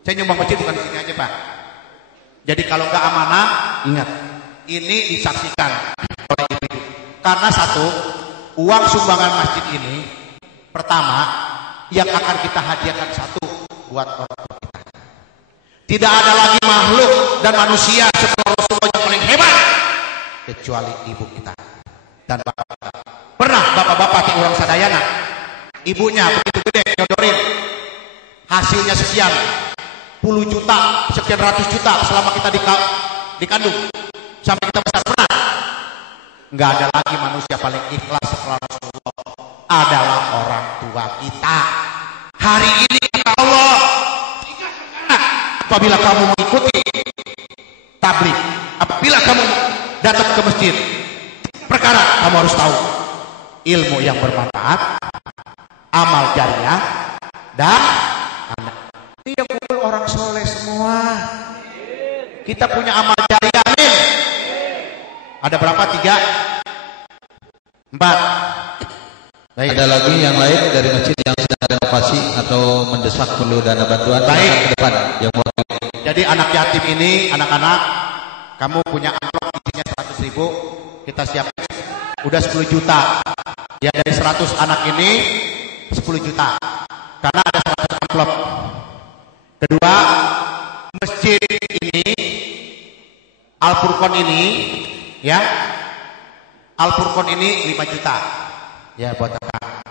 Saya nyumbang masjid bukan di sini aja, Pak. Jadi kalau nggak amanah, ingat. Ini disaksikan oleh ibu. Karena satu, uang sumbangan masjid ini pertama yang akan kita hadiahkan satu buat orang tua kita. Tidak ada lagi makhluk dan manusia seperti Rasulullah yang paling hebat kecuali ibu kita dan bapak kita. Pernah bapak-bapak di orang Sadayana, ibunya begitu gede nyodorin hasilnya sekian puluh juta, sekian ratus juta selama kita dikandung. sampai kita besar pernah? Enggak ada lagi manusia paling ikhlas setelah Rasulullah adalah orang tua kita. Hari ini kata Allah, apabila kamu mengikuti tabligh, apabila kamu datang ke masjid, perkara kamu harus tahu ilmu yang bermanfaat, amal jariah, dan anak. Tidak kumpul orang soleh semua. Kita punya amal jariah, amin. Ada berapa? 3, 4. Baik. Ada lagi yang lain dari masjid yang sedang renovasi atau mendesak perlu dana bantuan? Baik. Ke depan yang mau. Jadi anak yatim ini, anak-anak, kamu punya amplop isinya 100.000, kita siapkan udah 10 juta. Ya dari 100 anak ini 10 juta. Karena ada 100 amplop. Kedua, masjid ini, Al-Furqon ini, ya, Al-Furqon ini 5 juta. Ya buat apa?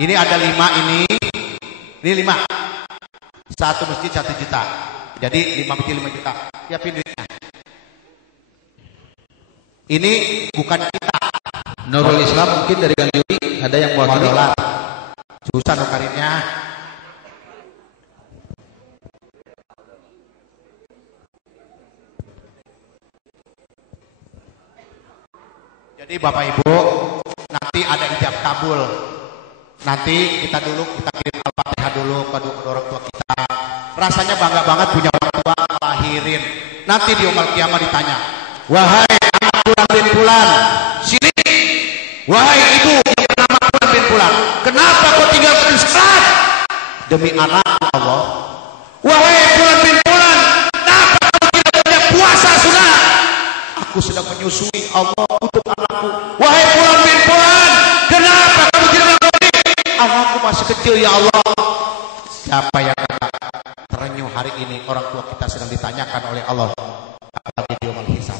Ini ada 5 ini 5. Satu masjid 1 juta. Jadi 5 masjid 5 juta. Siapin duitnya. Ini bukan kita. Nurul Islam mungkin dari Kang Yuri ada yang mau $5. Susah nukarinnya. Jadi Bapak Ibu, nanti ada ijab kabul. Nanti kita kirim Al-Fatihah dulu ke orang tua kita. Rasanya bangga banget punya orang tua lahirin. Nanti di yaumul kiamah ditanya, wahai anak Fulan bin Fulan, sini. Wahai ibu yang bernama Fulan bin Fulan, kenapa kau tinggalkan salat demi anak Allah? Wahai Fulan bin Fulan, kenapa kau tidak punya puasa sunat? Aku sedang menyusui Allah untuk anakku. Wahai Fulan bin Fulan, kenapa kamu tidak mengabdi? Anakku masih kecil ya Allah. Siapa yang terenyuh hari ini orang tua kita sedang ditanyakan oleh Allah apalagi di yaumul hisab.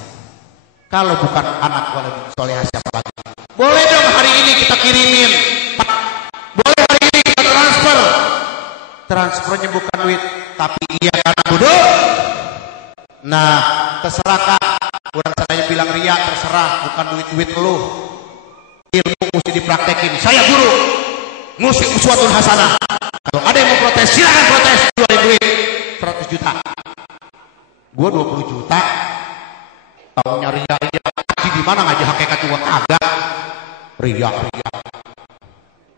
Kalau bukan anak waladin solehah siapa lagi? Boleh dong hari ini kita kirimin. Boleh hari ini kita transfer. Transfernya bukan duit, tapi iya karena bodoh. Nah, terserah Kak. Orang saya bilang ria, terserah, bukan duit-duit lu. Ilmu mesti dipraktekin. Saya guru, ngusik uswatun hasanah. Kalau ada yang mau protes, silakan protes. Keluarin duit 100 juta. Gua 20 juta. Taunya ria. Di mana ngaji hakikat juga kagak. Ria.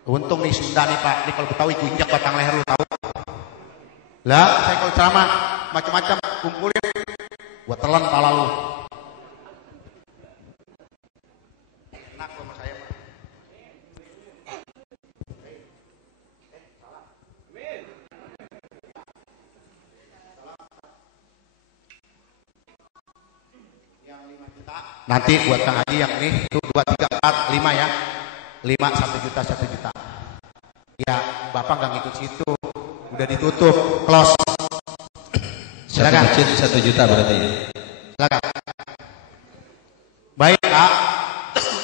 Untung nih Sunda nih Pak. Nih kalau Betawi gue injak batang leher lu tahu. Lah, saya kalau ceramah macam-macam kumpulin. Gua telan pala lu. Enak sama saya. Nanti buat Kang Haji yang ini 2, 3, 4, 5 ya. 5 1 juta 1 juta. Ya, Bapak nggak ngikut situ. Udah ditutup, close. Silakan. 1 juta berarti. Silakan. Baik Kak,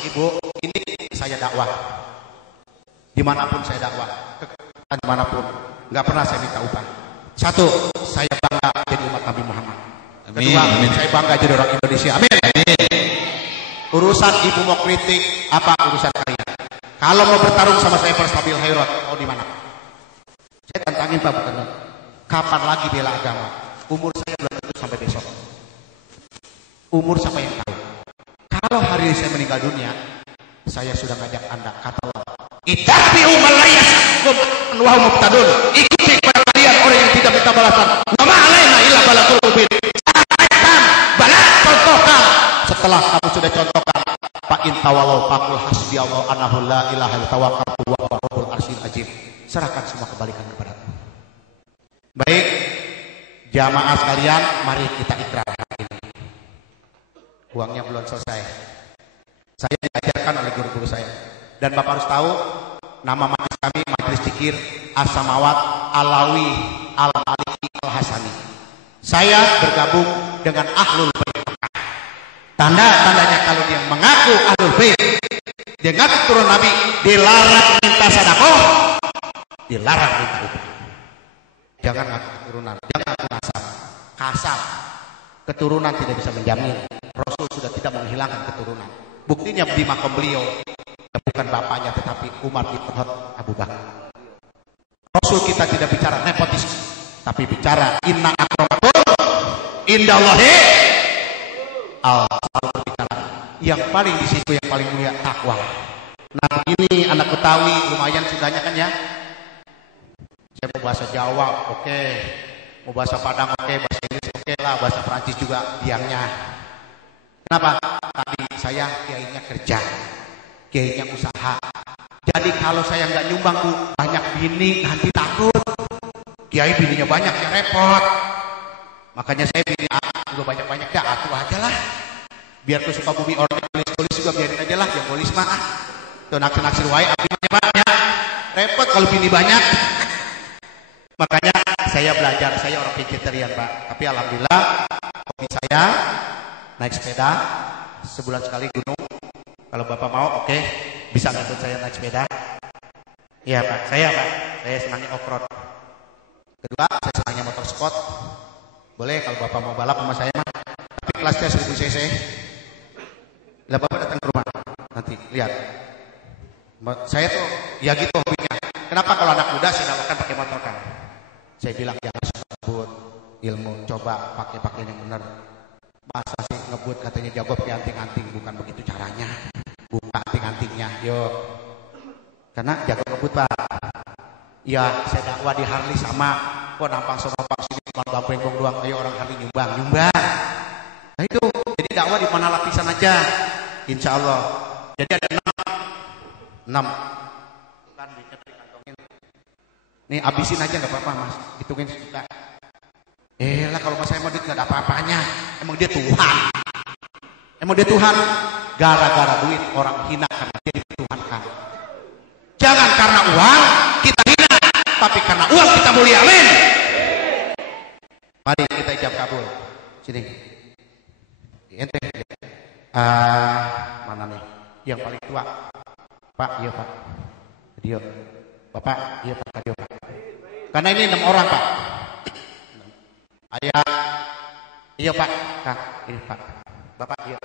Ibu, ini saya dakwah. Dimanapun saya dakwah, dimanapun, nggak pernah saya minta upah. 1, saya bangga jadi umat Nabi Muhammad. Kedua, amin. saya bangga jadi orang Indonesia. Amin. Urusan ibu mau kritik, apa urusan kalian? Kalau mau bertarung sama saya Perstabil Khairat, mau di mana? Saya tantangin Pak Bukan. Kapan lagi bela agama? Umur saya belum tentu sampai besok. Umur siapa yang tahu? Kalau hari saya meninggal dunia, saya sudah ngajak Anda, kata Allah, ittabi'u man la yas'akum wa hum muhtadun. Ikuti kepada kalian orang yang tidak minta balasan. Wa ma 'alaina illa balagul mubin. Contohkan. Setelah kamu sudah contohkan, fa in tawallaw faqul hasbiyallahu annahu la ilaha illa tawakkaltu wa huwa rabbul arsyil azim. Serahkan semua kebalikan kepadaku. Baik, jamaah sekalian, mari kita ikrar hari ini. Uangnya belum selesai. Saya diajarkan oleh guru-guru saya. Dan Bapak harus tahu, nama majelis kami Majelis Zikir As-Samawat Alawi Al-Maliki Al-Hasani. Saya bergabung dengan Ahlul Bait. Tanda-tandanya kalau dia mengaku Ahlul Bait, dia ngaku turun Nabi, dilarang minta sedekah, dilarang minta upah. Jangan ngaku keturunan, jangan ngaku nasab. Kasab, keturunan tidak bisa menjamin. Rasul Rasul sudah tidak menghilangkan keturunan. Buktinya di makam beliau bukan bapaknya tetapi Umar bin Khattab Abu Bakar. Rasul kita tidak bicara nepotisme, tapi bicara inna akramakum indallahi selalu berbicara yang paling di situ yang paling mulia takwa. Nah ini anak Betawi lumayan sudahnya kan ya. Saya mau bahasa Jawa oke, mau bahasa Padang oke, bahasa Inggris oke lah, bahasa Perancis juga biangnya. Kenapa? Tadi saya kiainya kerja, kiainya usaha. Jadi kalau saya nggak nyumbang Bu, banyak bini nanti takut. Kiai bininya banyak ya repot. Makanya saya bini juga banyak-banyak ya atuh aja lah. Biar ke Sukabumi orang polis juga biarin aja lah, yang polis mah tuh naksir wae abdi banyak. Repot kalau bini banyak. Makanya saya belajar, saya orang vegetarian Pak. Tapi alhamdulillah hobi saya naik sepeda sebulan sekali gunung. Kalau Bapak mau oke, bisa ngikut saya naik sepeda. Iya Pak, saya senangnya off-road. Kedua, saya senangnya motor sport. Boleh kalau Bapak mau balap sama saya mah. Tapi kelasnya 1000 cc. Bila Bapak datang ke rumah, nanti lihat. Saya tuh ya gitu hobinya. Kenapa kalau anak muda saya dawakan pakai motor kan? Saya bilang jangan sebut ilmu, coba pakai yang benar. Masa sih ngebut katanya jago pakai anting-anting, bukan begitu caranya. Buka anting-antingnya, yuk. Karena jago ngebut Pak. Ya saya dakwah di Harley sama, kok nampang sini cuma bambeng doang, ayo orang Harley nyumbang. Nah itu, jadi dakwah di mana lapisan aja, insya Allah. Jadi ada 6. Kan dikantongin. Nih abisin aja nggak apa-apa Mas, hitungin sejuta. Lah kalau Mas saya mau duit nggak ada apa-apanya. Emang dia Tuhan. Gara-gara duit orang hina karena dia dituhankan. Jangan karena uang kita hina, tapi karena uang kita mulia. Amin. Mari kita ijab kabul. Sini. Ente. Mana nih? Yang paling tua. Pak, iya Pak. Dio. Bapak, iya Pak. Dio Pak. Karena ini 6 orang Pak. Ayah. Iya Pak. Kang, ini Pak. Bapak, iya.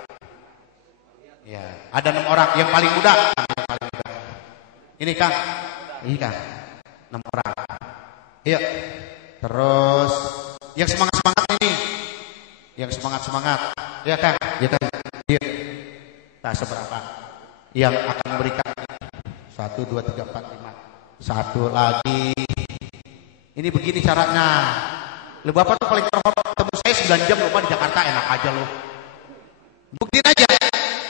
Ya, ada 6 orang. Yang paling muda. Ini Kang. Ini Kang. 6 orang. Iya. Terus yang semangat ini. Yang semangat. Iya Kang. Iya Kang. Iya. Tak seberapa. Yang akan memberikan 1, 2, 3, 4, 5. Satu lagi. Ini begini caranya. Lu Bapak tuh paling terhormat ketemu saya 9 jam lupa di Jakarta, enak aja lo. Buktiin aja.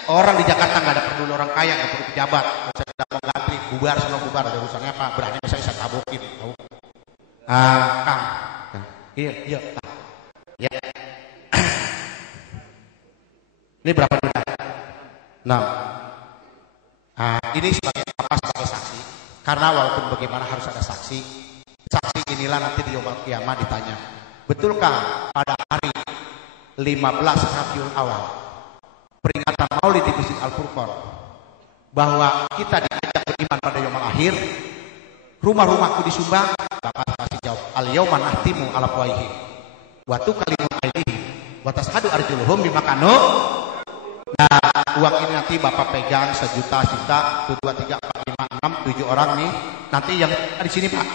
Orang di Jakarta nggak ada peduli orang kaya, nggak perlu pejabat. Saya tidak mau ngantri, bubar semua bubar. Ada urusannya apa? Berani saya tabokin. Kang. Iya. Ya. Ini berapa duit? 6. Ini sebagai apa? Sebagai saksi. Karena walaupun bagaimana harus ada saksi. Saksi inilah nanti di yaumul qiyamah ditanya. Betulkah pada hari 15 Rabiul Awal peringatan Maulid di Masjid Al-Furqan bahwa kita diajak beriman pada yaumul akhir, rumah-rumahku disumbang? Bapak kasih jawab, al-yauma nahtimu ala afwahihim wa tukallimu aydihim wa tashhadu arjuluhum bima kanu. Nah, uang ini nanti Bapak pegang 1 juta, 2, 3, 4, 5, 6, 7 orang nih. Nanti yang di sini Pak.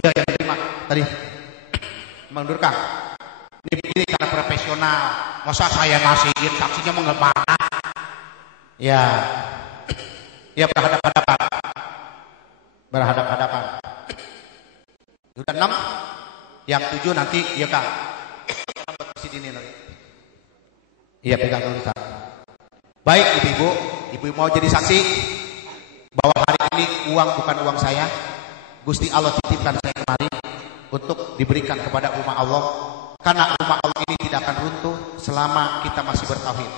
Ya, yang terima tadi. Mengundurkan. Ini karena profesional. Masa saya ngasihin saksinya mengembara? Ya. Ya berhadapan-hadapan. Udah 6. Yang 7 nanti ya Kang. Di sini nanti. Iya pegang dulu Kang. Baik ibu mau jadi saksi bahwa hari ini uang bukan uang saya. Gusti Allah titipkan saya kemari untuk diberikan kepada umat Allah. Karena umat Allah ini tidak akan runtuh selama kita masih bertauhid.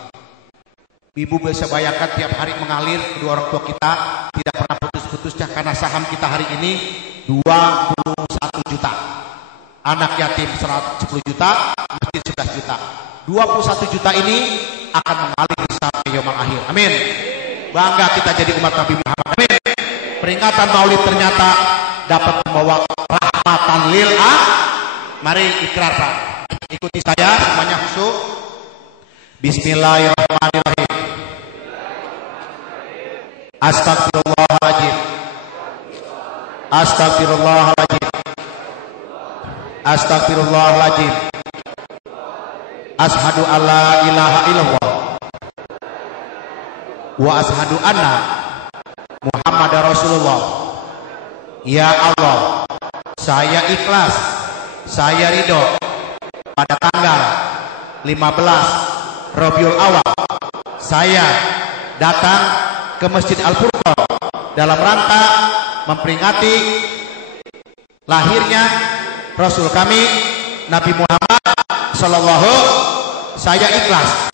Ibu bisa bayangkan tiap hari mengalir, kedua orang tua kita tidak pernah putus-putusnya karena saham kita hari ini 21 juta. Anak yatim 10 juta, masjid 11 juta. 21 juta ini akan mengalir sampai yaumul akhir. Amin. Bangga kita jadi umat Nabi Muhammad. Amin. Peringatan Maulid ternyata dapat membawa rahmatan lil alamin. Mari ikrar Pak. Ikuti saya semuanya khusyuk. Bismillahirrahmanirrahim. Astagfirullahaladzim. Astagfirullahaladzim. Astagfirullahaladzim. Ashadu an la ilaha illallah wa ashadu anna Muhammad Rasulullah. Ya Allah, saya ikhlas, saya ridho pada tanggal 15 Rabiul Awal saya datang ke Masjid Al-Furqan dalam rangka memperingati lahirnya Rasul kami Nabi Muhammad Sallallahu. Saya ikhlas,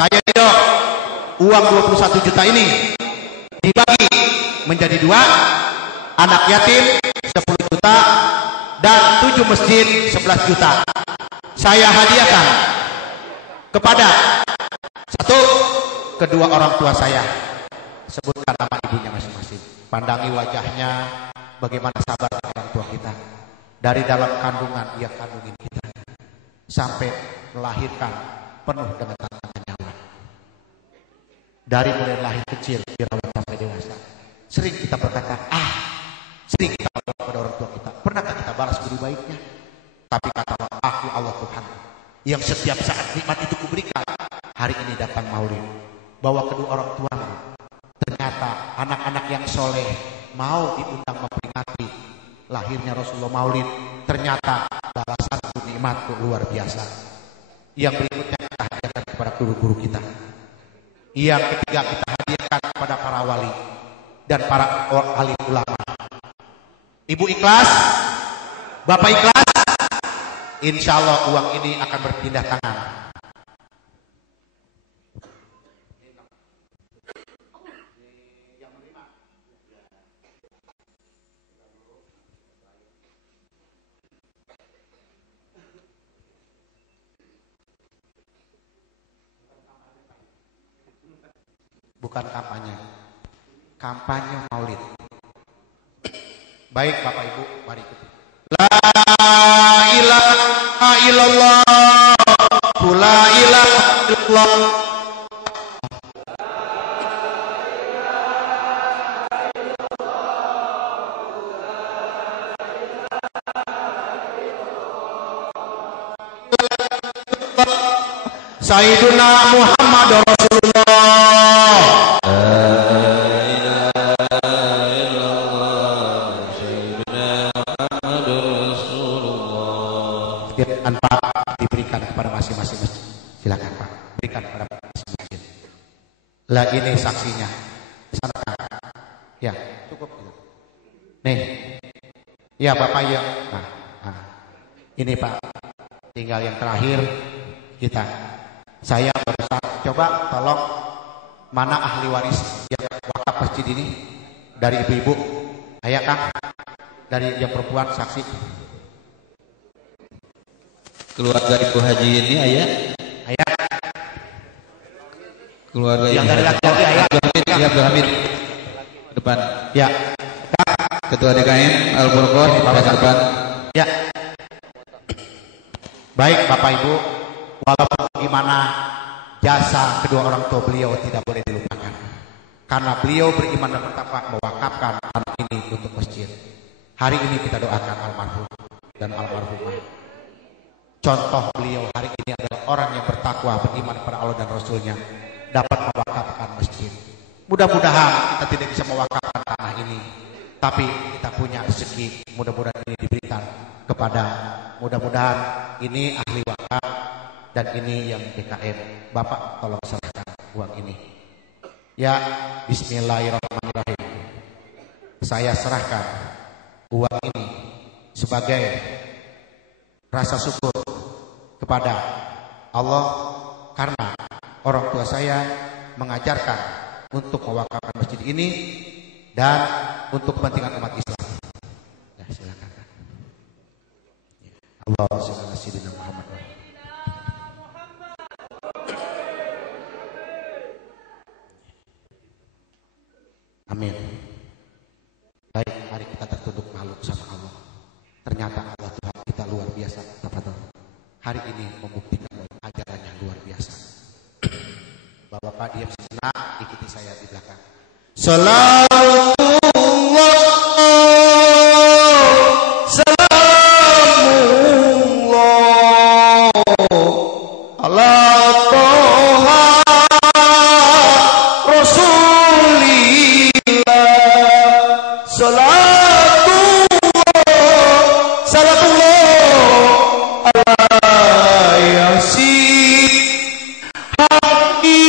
saya ridho uang 21 juta ini dibagi menjadi 2, anak yatim 10 juta dan 7 masjid 11 juta. Saya hadiahkan kepada 1, kedua orang tua saya. Sebutkan nama ibunya masing-masing. Pandangi wajahnya, bagaimana sabarnya orang tua kita. Dari dalam kandungan ia kandungin kita sampai melahirkan penuh dengan tantangan nyawa. Dari mulai lahir kecil dirawat sampai dewasa. Sering kita berkata, sering kita berkata kepada orang tua kita, pernahkah kita balas budi baiknya? Tapi kata aku Allah Tuhan yang setiap saat nikmat itu kuberikan. Hari ini datang maulid, bawa kedua orang tuamu. Ternyata anak-anak yang soleh mau diundang memperingati lahirnya Rasulullah maulid. Ternyata balasanku nikmatku luar biasa. Yang berikutnya kita hadiahkan kepada guru-guru kita. Yang ketiga kita hadiahkan kepada para wali dan para alim ulama. Ibu ikhlas, bapak ikhlas, insya Allah uang ini akan berpindah tangan. Bukan kampanye, kampanye maulid. Baik Bapak Ibu, mari ikuti. La ilaha illallah, la ilaha illallah. Sayyiduna Muhammad Rasulullah. Pak diberikan kepada masing-masing masjid. Silakan Pak, berikan kepada masing-masing masjid. Lah ini saksinya. Sana. Ya, cukup. Nih. Ya Bapak ya. Nah. Ini Pak. Tinggal yang terakhir kita. Saya berusaha coba tolong mana ahli waris yang wakaf masjid ini dari ibu-ibu. Ayo Kang. Dari yang perempuan saksi. Keluarga Ibu Haji ini ayah. Keluarga yang dari laki-laki ayah. Ya Abdul Hamid. Depan. Ya. Ketua DKM Al-Furqan ke depan. Ya. Baik Bapak Ibu, walaupun bagaimana jasa kedua orang tua beliau tidak boleh dilupakan. Karena beliau beriman dan bertakwa mewakafkan tanah ini untuk masjid. Hari ini kita doakan almarhum dan almarhumah. Contoh beliau hari ini adalah orang yang bertakwa, beriman kepada Allah dan Rasulnya, dapat mewakafkan masjid. Mudah-mudahan kita tidak bisa mewakafkan tanah ini, tapi kita punya rezeki. Mudah-mudahan ini diberikan kepada, mudah-mudahan ini ahli wakaf dan ini yang DKM. Bapak tolong serahkan uang ini. Ya, Bismillahirrahmanirrahim. Saya serahkan uang ini sebagai rasa syukur kepada Allah karena orang tua saya mengajarkan untuk mewakafkan masjid ini dan untuk kepentingan umat Islam. Ya, silakan. Allahumma shalli ala sayyidina Muhammad. Amin. Baik, mari kita tertunduk malu sama Allah. Ternyata Allah Tuhan kita luar biasa. Hari ini membuktikan bahwa ajarannya luar biasa. diam sejenak, ikuti saya di belakang. Salatullah salamullah ala toha rasulillah. Salatullah salamullah ala yasin habibillah.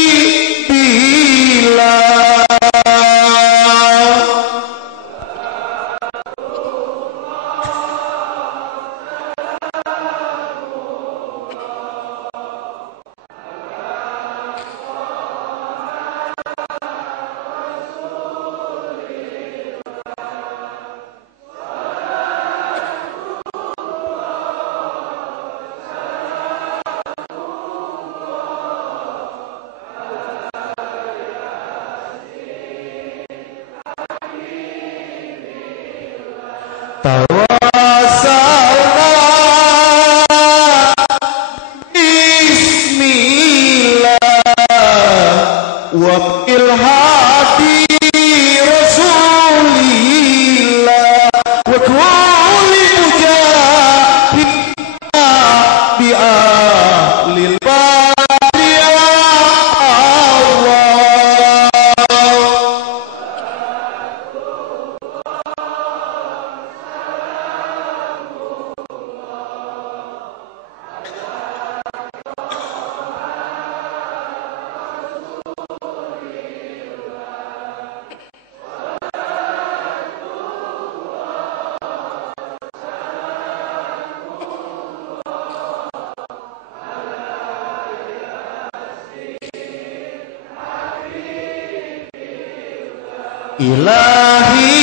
Ilahi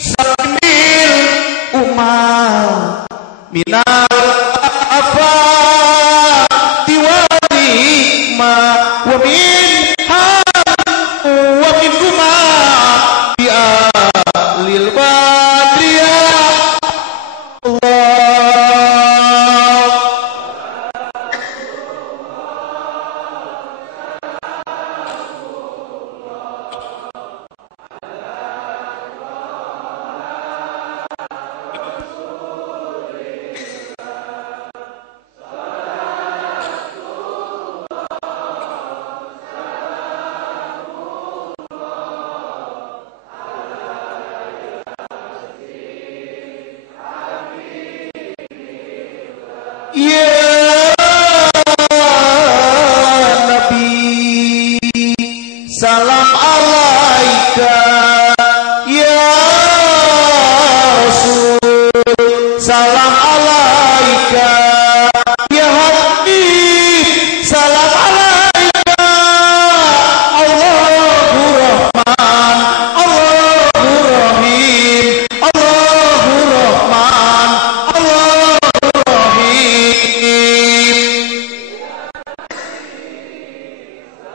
sakmil umat minal afati wa nikmah wa min ham wa min guma bi alil badriya Allah. Ya Nabi salam alaika, ya Rasul salam alaika, ya Habib salam alaika. Allahu Rahman, Allahu Rahim, Allahu Rahman, Allahu Rahim. Ya Nabi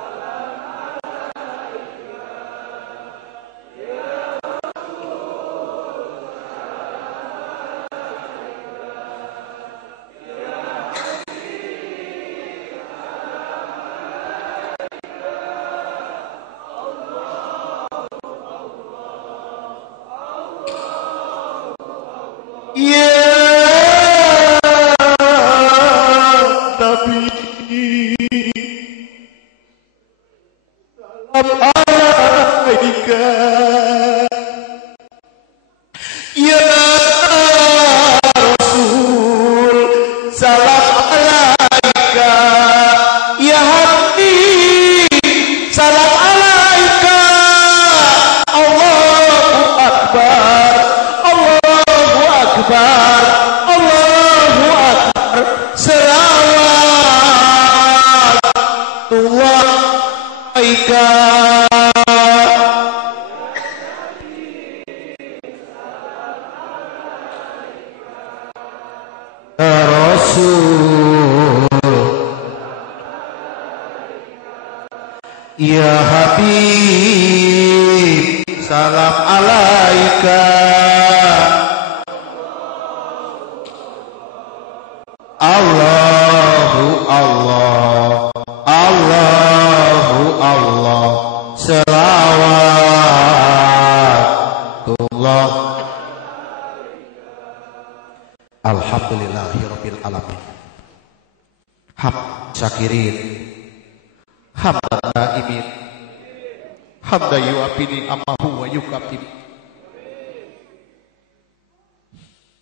salam alaika, ya Rasul salam alaika, ya Habib salam alaika. Allahu Akbar, Allahu Akbar, Allahu Akbar. Salawatullah alaika. Ya Rasul, ya Habib salam alaika. Allahu Allah, Allahu Alhamdulillahirabbil alamin. Hamd syakirin, hamdan naimin, hamda yu'afini amahu wa yukafim.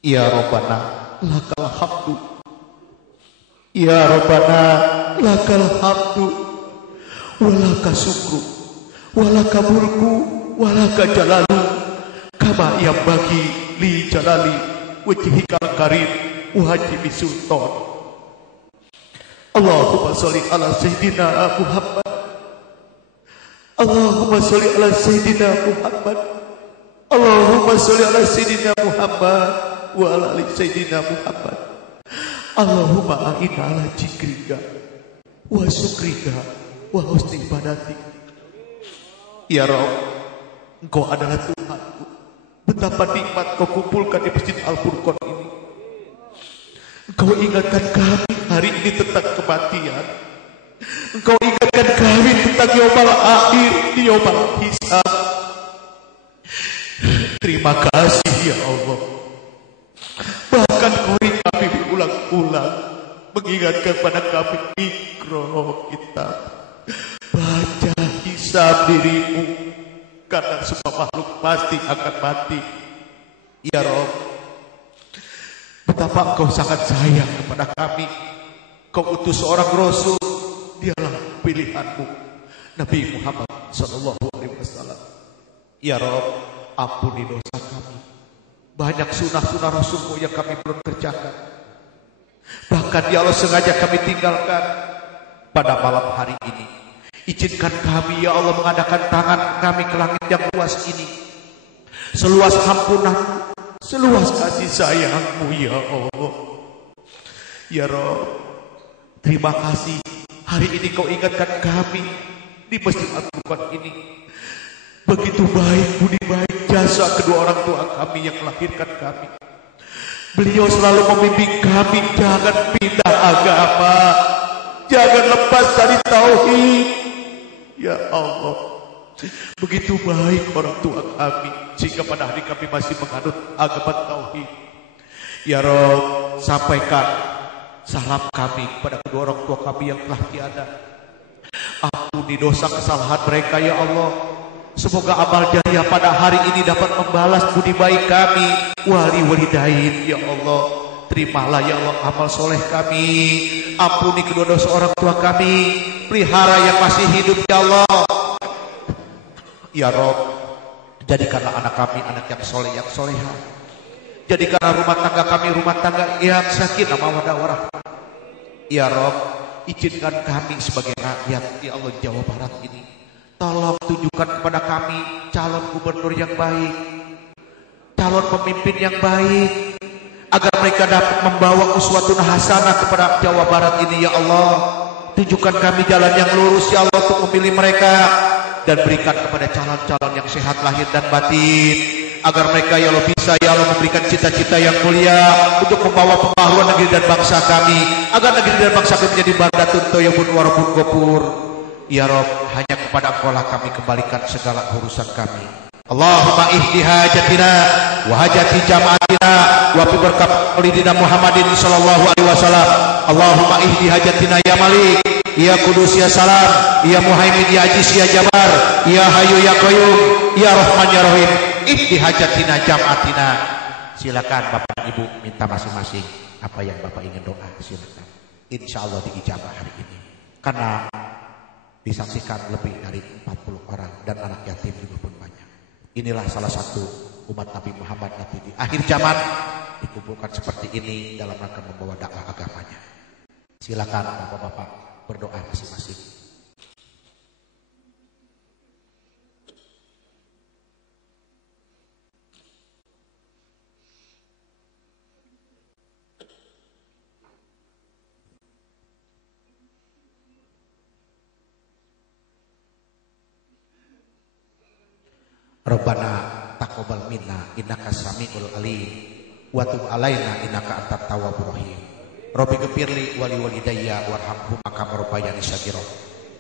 Ya Rabbana lakal hamdu, ya Rabbana lakal hamdu, walaka syukru, walaka mulku, walaka jalalu, kama yang bagi li jalali wajhikal karim wajib sultan. Allahumma sholli ala sayyidina Muhammad, Allahumma sholli ala sayyidina Muhammad, Allahumma sholli ala sayyidina Muhammad wa ala ali sayyidina Muhammad. Allahumma a'inna ala zikrika wa syukrika wa husni ibadatik. Ya Rabb, Engkau adalah Tuhanku. Betapa nikmat Kau kumpulkan di Masjid Al-Furqan ini. Engkau ingatkan kami hari ini tentang kematian. Engkau ingatkan kami tentang yaumul akhir, yaumul hisab. Terima kasih ya Allah. Bahkan Kau kami berulang-ulang mengingatkan pada kami, ikra kitab, baca hisab dirimu, karena semua makhluk pasti akan mati. Ya Rabb, betapa Engkau sangat sayang kepada kami. Kau utus seorang Rasul, dialah pilihanmu, Nabi Muhammad SAW. Ya Rabb, ampuni dosa kami. Banyak sunnah-sunnah Rasulmu yang kami belum kerjakan. Bahkan ya Allah sengaja kami tinggalkan. Pada malam hari ini, izinkan kami ya Allah mengadakan tangan kami ke langit yang luas ini. Seluas ampunan, seluas kasih sayang-Mu ya Allah. Ya Rabb, terima kasih hari ini Kau ingatkan kami di Masjid Al-Furqan ini. Begitu baik budi baik jasa kedua orang tua kami yang melahirkan kami. Beliau selalu membimbing kami, jangan pindah agama, jangan lepas dari tauhid. Ya Allah, begitu baik orang tua kami, sehingga pada hari kami masih menganut agama tauhid. Ya Rabb, sampaikan salam kami kepada kedua orang tua kami yang telah tiada. Ampuni dosa kesalahan mereka ya Allah. Semoga amal jariah pada hari ini dapat membalas budi baik kami, wali walidain ya Allah. Terimalah ya Allah amal soleh kami. Ampuni kedua dosa orang tua kami. Pelihara yang masih hidup ya Allah. Ya Rabb, jadikanlah anak kami anak yang soleh, yang soleha. Jadikanlah rumah tangga kami rumah tangga yang sakinah mawaddah warahmah. Ya Rabb, izinkan kami sebagai rakyat ya Allah Jawa Barat ini, tolong tunjukkan kepada kami calon gubernur yang baik, calon pemimpin yang baik, agar mereka dapat membawa uswatun hasanah kepada Jawa Barat ini ya Allah. Tunjukkan kami jalan yang lurus ya Allah untuk memilih mereka, dan berikan kepada calon-calon yang sehat lahir dan batin, agar mereka ya Allah bisa ya Allah memberikan cita-cita yang mulia untuk membawa pembaharuan negeri dan bangsa kami, agar negeri dan bangsa kami menjadi baldatun thayyibun wa rabbun ghafur. Ya Rabb, hanya kepada Engkau lah kami kembalikan segala urusan kami. Allahumma ihdi hajatina wa hajati jama'atina wa bi barakat maulidina Muhammadin sallallahu alaihi wasallam. Allahumma ihdi hajatina ya Malik, ya Kudus ya Salam, ya Muhaimin ya Aziz ya Jabbar, ya Hayyu ya Qayyum, ya Rahman ya Rahim. Ihdi hajatina jama'atina. Silakan Bapak Ibu minta masing-masing apa yang Bapak ingin doa, silakan. Insyaallah diijabah hari ini. Karena disaksikan lebih dari 40 orang dan anak yatim juga pun banyak. Inilah salah satu umat Nabi Muhammad nanti di akhir zaman dikumpulkan seperti ini dalam rangka membawa dakwah agamanya. Silakan Bapak-bapak berdoa masing-masing. Rabbana taqabbal minna innaka samiul alim wa tub alaina innaka antat tawwabur rahim. Rabbi ghfirli wa li walidayya warhamhum kama rabbayani shaghira.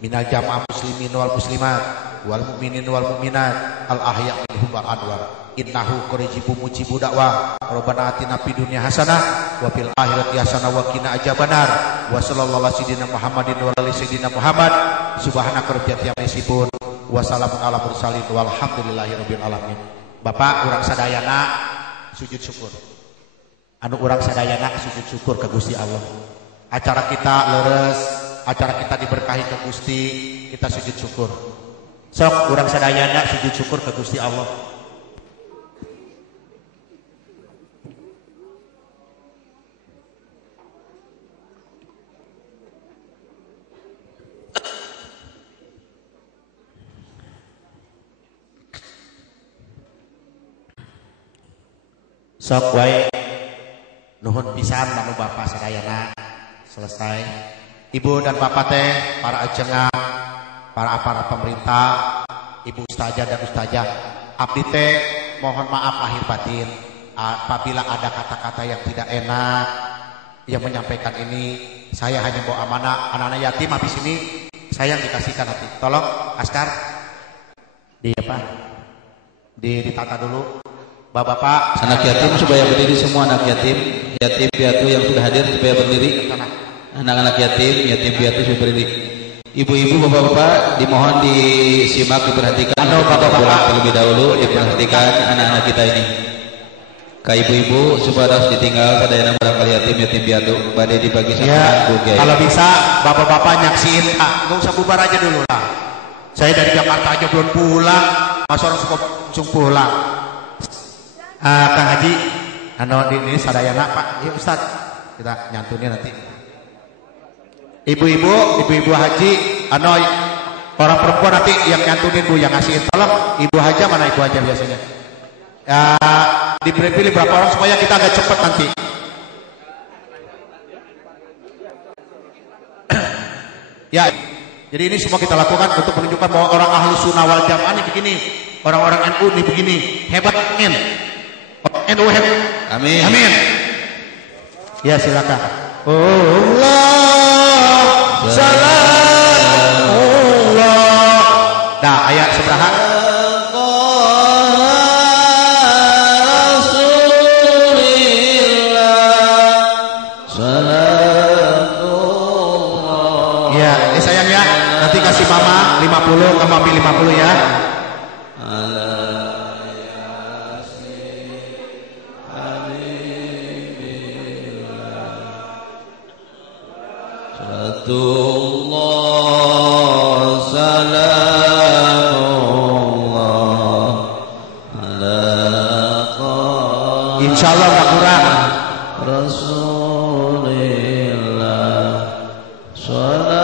Minal jamaah muslimin wal muslimat wal mu'minin wal mu'minat al ahya' minhum wal adwar. Innahu qaribu mujibu da'wah. Rabbana atina fid dunya hasanah wa fil akhirati hasanah wa qina adzabannar. Wa sallallahu ala sayyidina Muhammadin wa ala sayyidina Muhammad. Subhanaka rabbil izzati wa salamun ala mursalin walhamdulillahirabbil alamin. Bapak urang sadayana sujud syukur. Anu urang sadayana sujud syukur ke Gusti Allah. Acara kita leres, acara kita diberkahi ke Gusti, kita sujud syukur. Sok urang sadayana sujud syukur ke Gusti Allah. Sok wae nuhun pisan manu Bapak sadayana selesai. Ibu dan Bapak teh para ajengan, para aparat pemerintah, Ibu Ustazah dan Ustazah, abdi teh mohon maaf lahir batin apabila ada kata-kata yang tidak enak yang menyampaikan ini. Saya hanya bawa amanah anak-anak yatim habis ini saya yang dikasihkan nanti. Tolong Askar di apa? Ditata dulu. Bapak-bapak, anak yatim supaya berdiri semua, anak yatim piatu yang sudah hadir supaya berdiri. Anak-anak yatim piatu supaya berdiri. Ibu-ibu, bapak-bapak dimohon disimak, diperhatikan. Bapak-bapak terlebih dahulu diperhatikan anak-anak kita ini. Ka ibu-ibu supaya harus ditinggal sadayana barangkali yatim piatu badai dibagi sama ya, Bu Kiai. Kalau bisa bapak-bapak nyaksiin, nggak usah bubar aja dulu lah. Saya dari Jakarta aja belum pulang, masa orang suka langsung pulang. Kang Haji, ini sadayana Pak, ya Ustaz, kita nyantunnya nanti. Ibu-ibu haji, orang perempuan nanti yang nyantunin Bu, yang ngasihin. Tolong Ibu Haja, mana Ibu Haja biasanya? Dipilih berapa orang supaya kita agak cepat nanti. Ya, jadi ini semua kita lakukan untuk menunjukkan bahwa orang ahlu sunnah wal jamaah ini begini, orang-orang NU ini begini, hebat, amin. NU hebat, amin. Amin. Ya silakan. Allah salam Allah. Nah, ayat seberapa? Ya, sayang ya. Nanti kasih mama 50, kamu ambil 50 ya. Insyaallah nggak kurang. Rasulillah salatullah.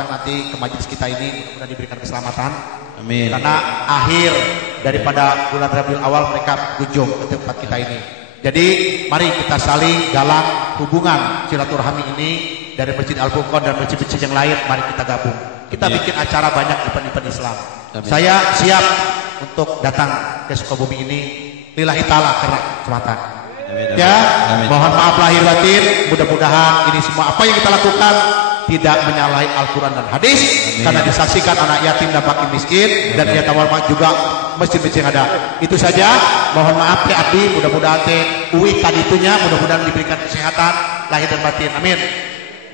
Nanti ke majelis kita ini mudah diberikan keselamatan. Amin. Karena akhir daripada bulan Rabiul Awal mereka kunjung ke tempat kita ini. Jadi mari kita saling dalam hubungan silaturahmi ini dari Masjid Al-Furqan dan masjid-masjid yang lain. Mari kita gabung. Kita bikin acara banyak event-event Islam. Amin. Saya siap untuk datang ke Sukabumi ini. Lillahi ta'ala karena semata. Ya, amin. Mohon maaf lahir batin. Mudah-mudahan ini semua apa yang kita lakukan tidak menyalahi Al-Quran dan hadis. Amin. Karena disaksikan anak yatim dan fakir miskin. Amin. Dan yatim juga masjid-masjid yang ada. Itu saja. Mohon maaf ya Abdi. Mudah-mudahan UI kaditunya mudah-mudahan diberikan kesehatan lahir dan batin. Amin.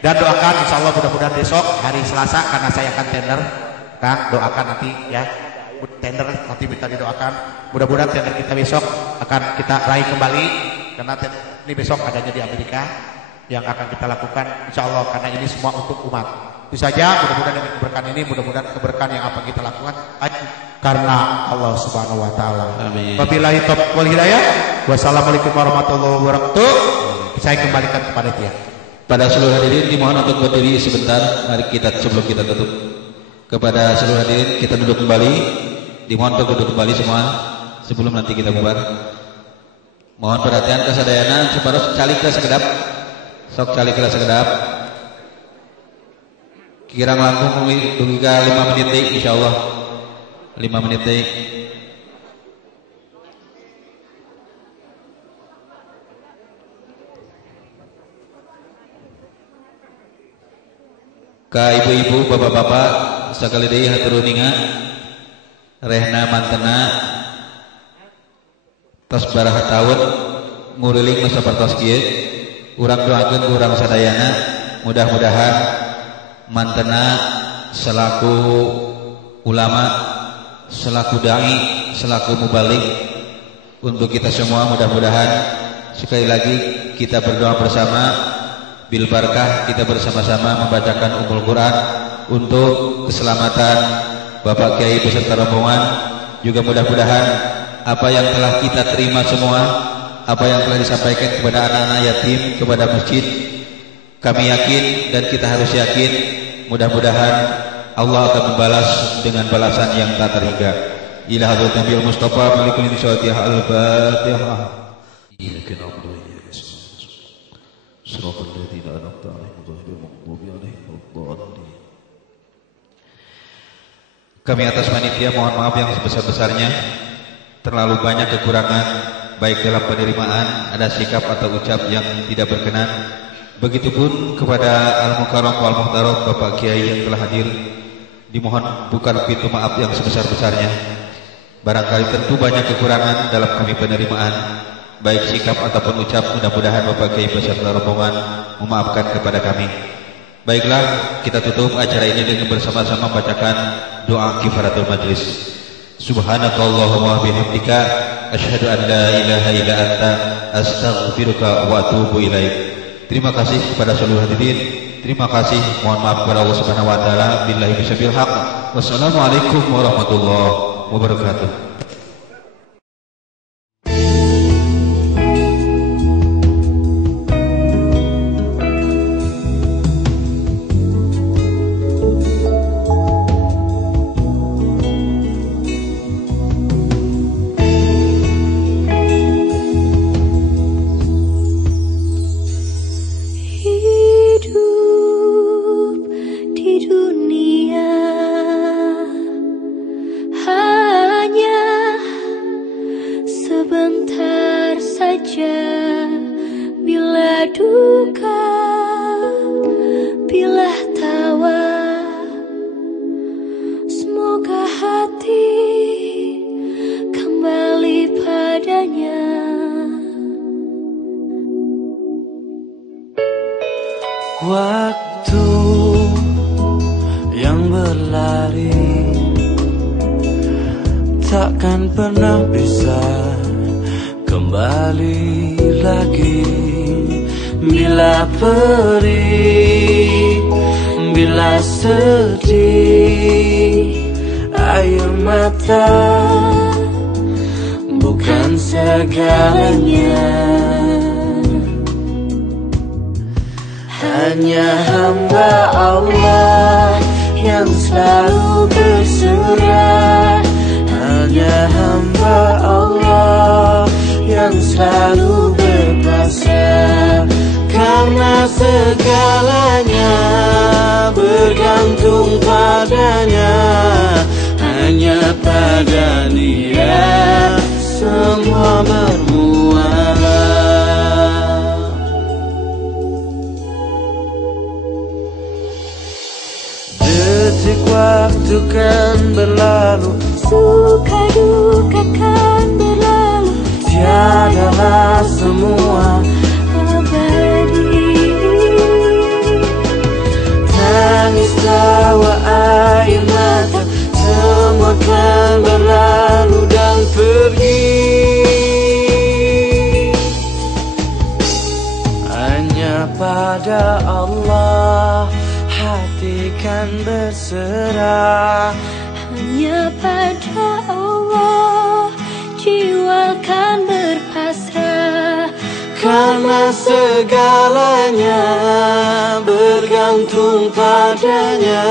Dan doakan insya Allah mudah-mudahan besok hari Selasa karena saya akan tender. Kang doakan nanti ya. Tender nanti minta didoakan. Mudah-mudahan tender kita besok akan kita raih kembali. Karena ini besok adanya di Amerika yang akan kita lakukan insya Allah karena ini semua untuk umat. Itu saja, mudah-mudahan dengan keberkahan ini, mudah-mudahan keberkahan yang apa kita lakukan karena Allah Subhanahu wa taala. Amin. Wabillahi taufiq wal hidayah. Wassalamualaikum warahmatullahi wabarakatuh. Saya kembalikan kepada dia. Pada seluruh hadirin dimohon untuk berdiri sebentar. Mari kita sebelum kita tutup. Kepada seluruh hadirin kita duduk kembali. Dimohon untuk duduk kembali semua sebelum nanti kita bubar. Mohon perhatian kesadayana supaya calik ke sekedap. Sok calik ke sekedap. Kirang langkung dugi ka 5 menit deui insyaallah. 5 menit deui. Ka ibu-ibu, bapak-bapak sakali deui hatur uninga rehna mantena tos baraha taun nguriling nu sapertos kieu urang doakeun ku urang sadayana mudah-mudahan mantena selaku ulama, selaku dai, selaku mubalik untuk kita semua mudah-mudahan sekali lagi kita berdoa bersama bil barakah kita bersama-sama membacakan Ummul Quran untuk keselamatan Bapak Kiai beserta rombongan juga mudah-mudahan apa yang telah kita terima semua apa yang telah disampaikan kepada anak-anak yatim kepada masjid kami yakin dan kita harus yakin mudah-mudahan Allah akan membalas dengan balasan yang tak terhingga. Ila hadratin Nabi Mustafa malikul insyaallah al-Fatihah. Iyyaka na'budu wa iyyaka nasta'in. Shiratal ladzina an'amta 'alaihim ghairil maghdubi 'alaihim waladdallin. Kami atas panitia mohon maaf yang sebesar-besarnya. Terlalu banyak kekurangan baik dalam penerimaan, ada sikap atau ucap yang tidak berkenan. Begitupun kepada Al-Mukarram wal Muhtaram Bapak Kiai yang telah hadir. Dimohon bukan pintu maaf yang sebesar-besarnya. Barangkali tentu banyak kekurangan dalam kami penerimaan, baik sikap ataupun ucap. Mudah-mudahan Bapak Kiai beserta rombongan memaafkan kepada kami. Baiklah, kita tutup acara ini dengan bersama-sama bacakan doa kifaratul majlis. Subhanakallahumma bihamdika asyhadu an la ilaha illa anta astaghfiruka wa atubu ilaik. Terima kasih kepada seluruh hadirin. Terima kasih. Mohon maaf kepada Allah Subhanahu wa taala. Billahi bisabil haq. Wassalamualaikum warahmatullahi wabarakatuh. Waktu yang berlari takkan pernah bisa kembali lagi. Bila perih, bila sedih, air mata bukan segalanya. Hanya hamba Allah yang selalu berserah. Hanya hamba Allah yang selalu berpasrah. Karena segalanya bergantung padanya. Hanya pada Dia semua bermuara. Detik waktu kan berlalu, suka duka kan berlalu, tiadalah semua abadi. Tangis tawa air mata, semua kan berlalu dan pergi. Hanya pada Allah hati kan berserah. Hanya pada Allah jiwa kan berpasrah. Karena segalanya bergantung padanya.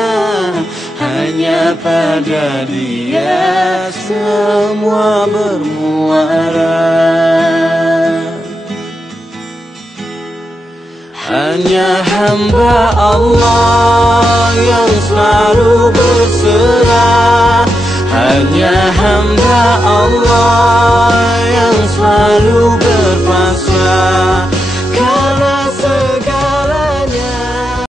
Hanya pada Dia semua bermuara. Hanya hamba Allah yang selalu berserah. Hanya hamba Allah yang selalu berpasrah.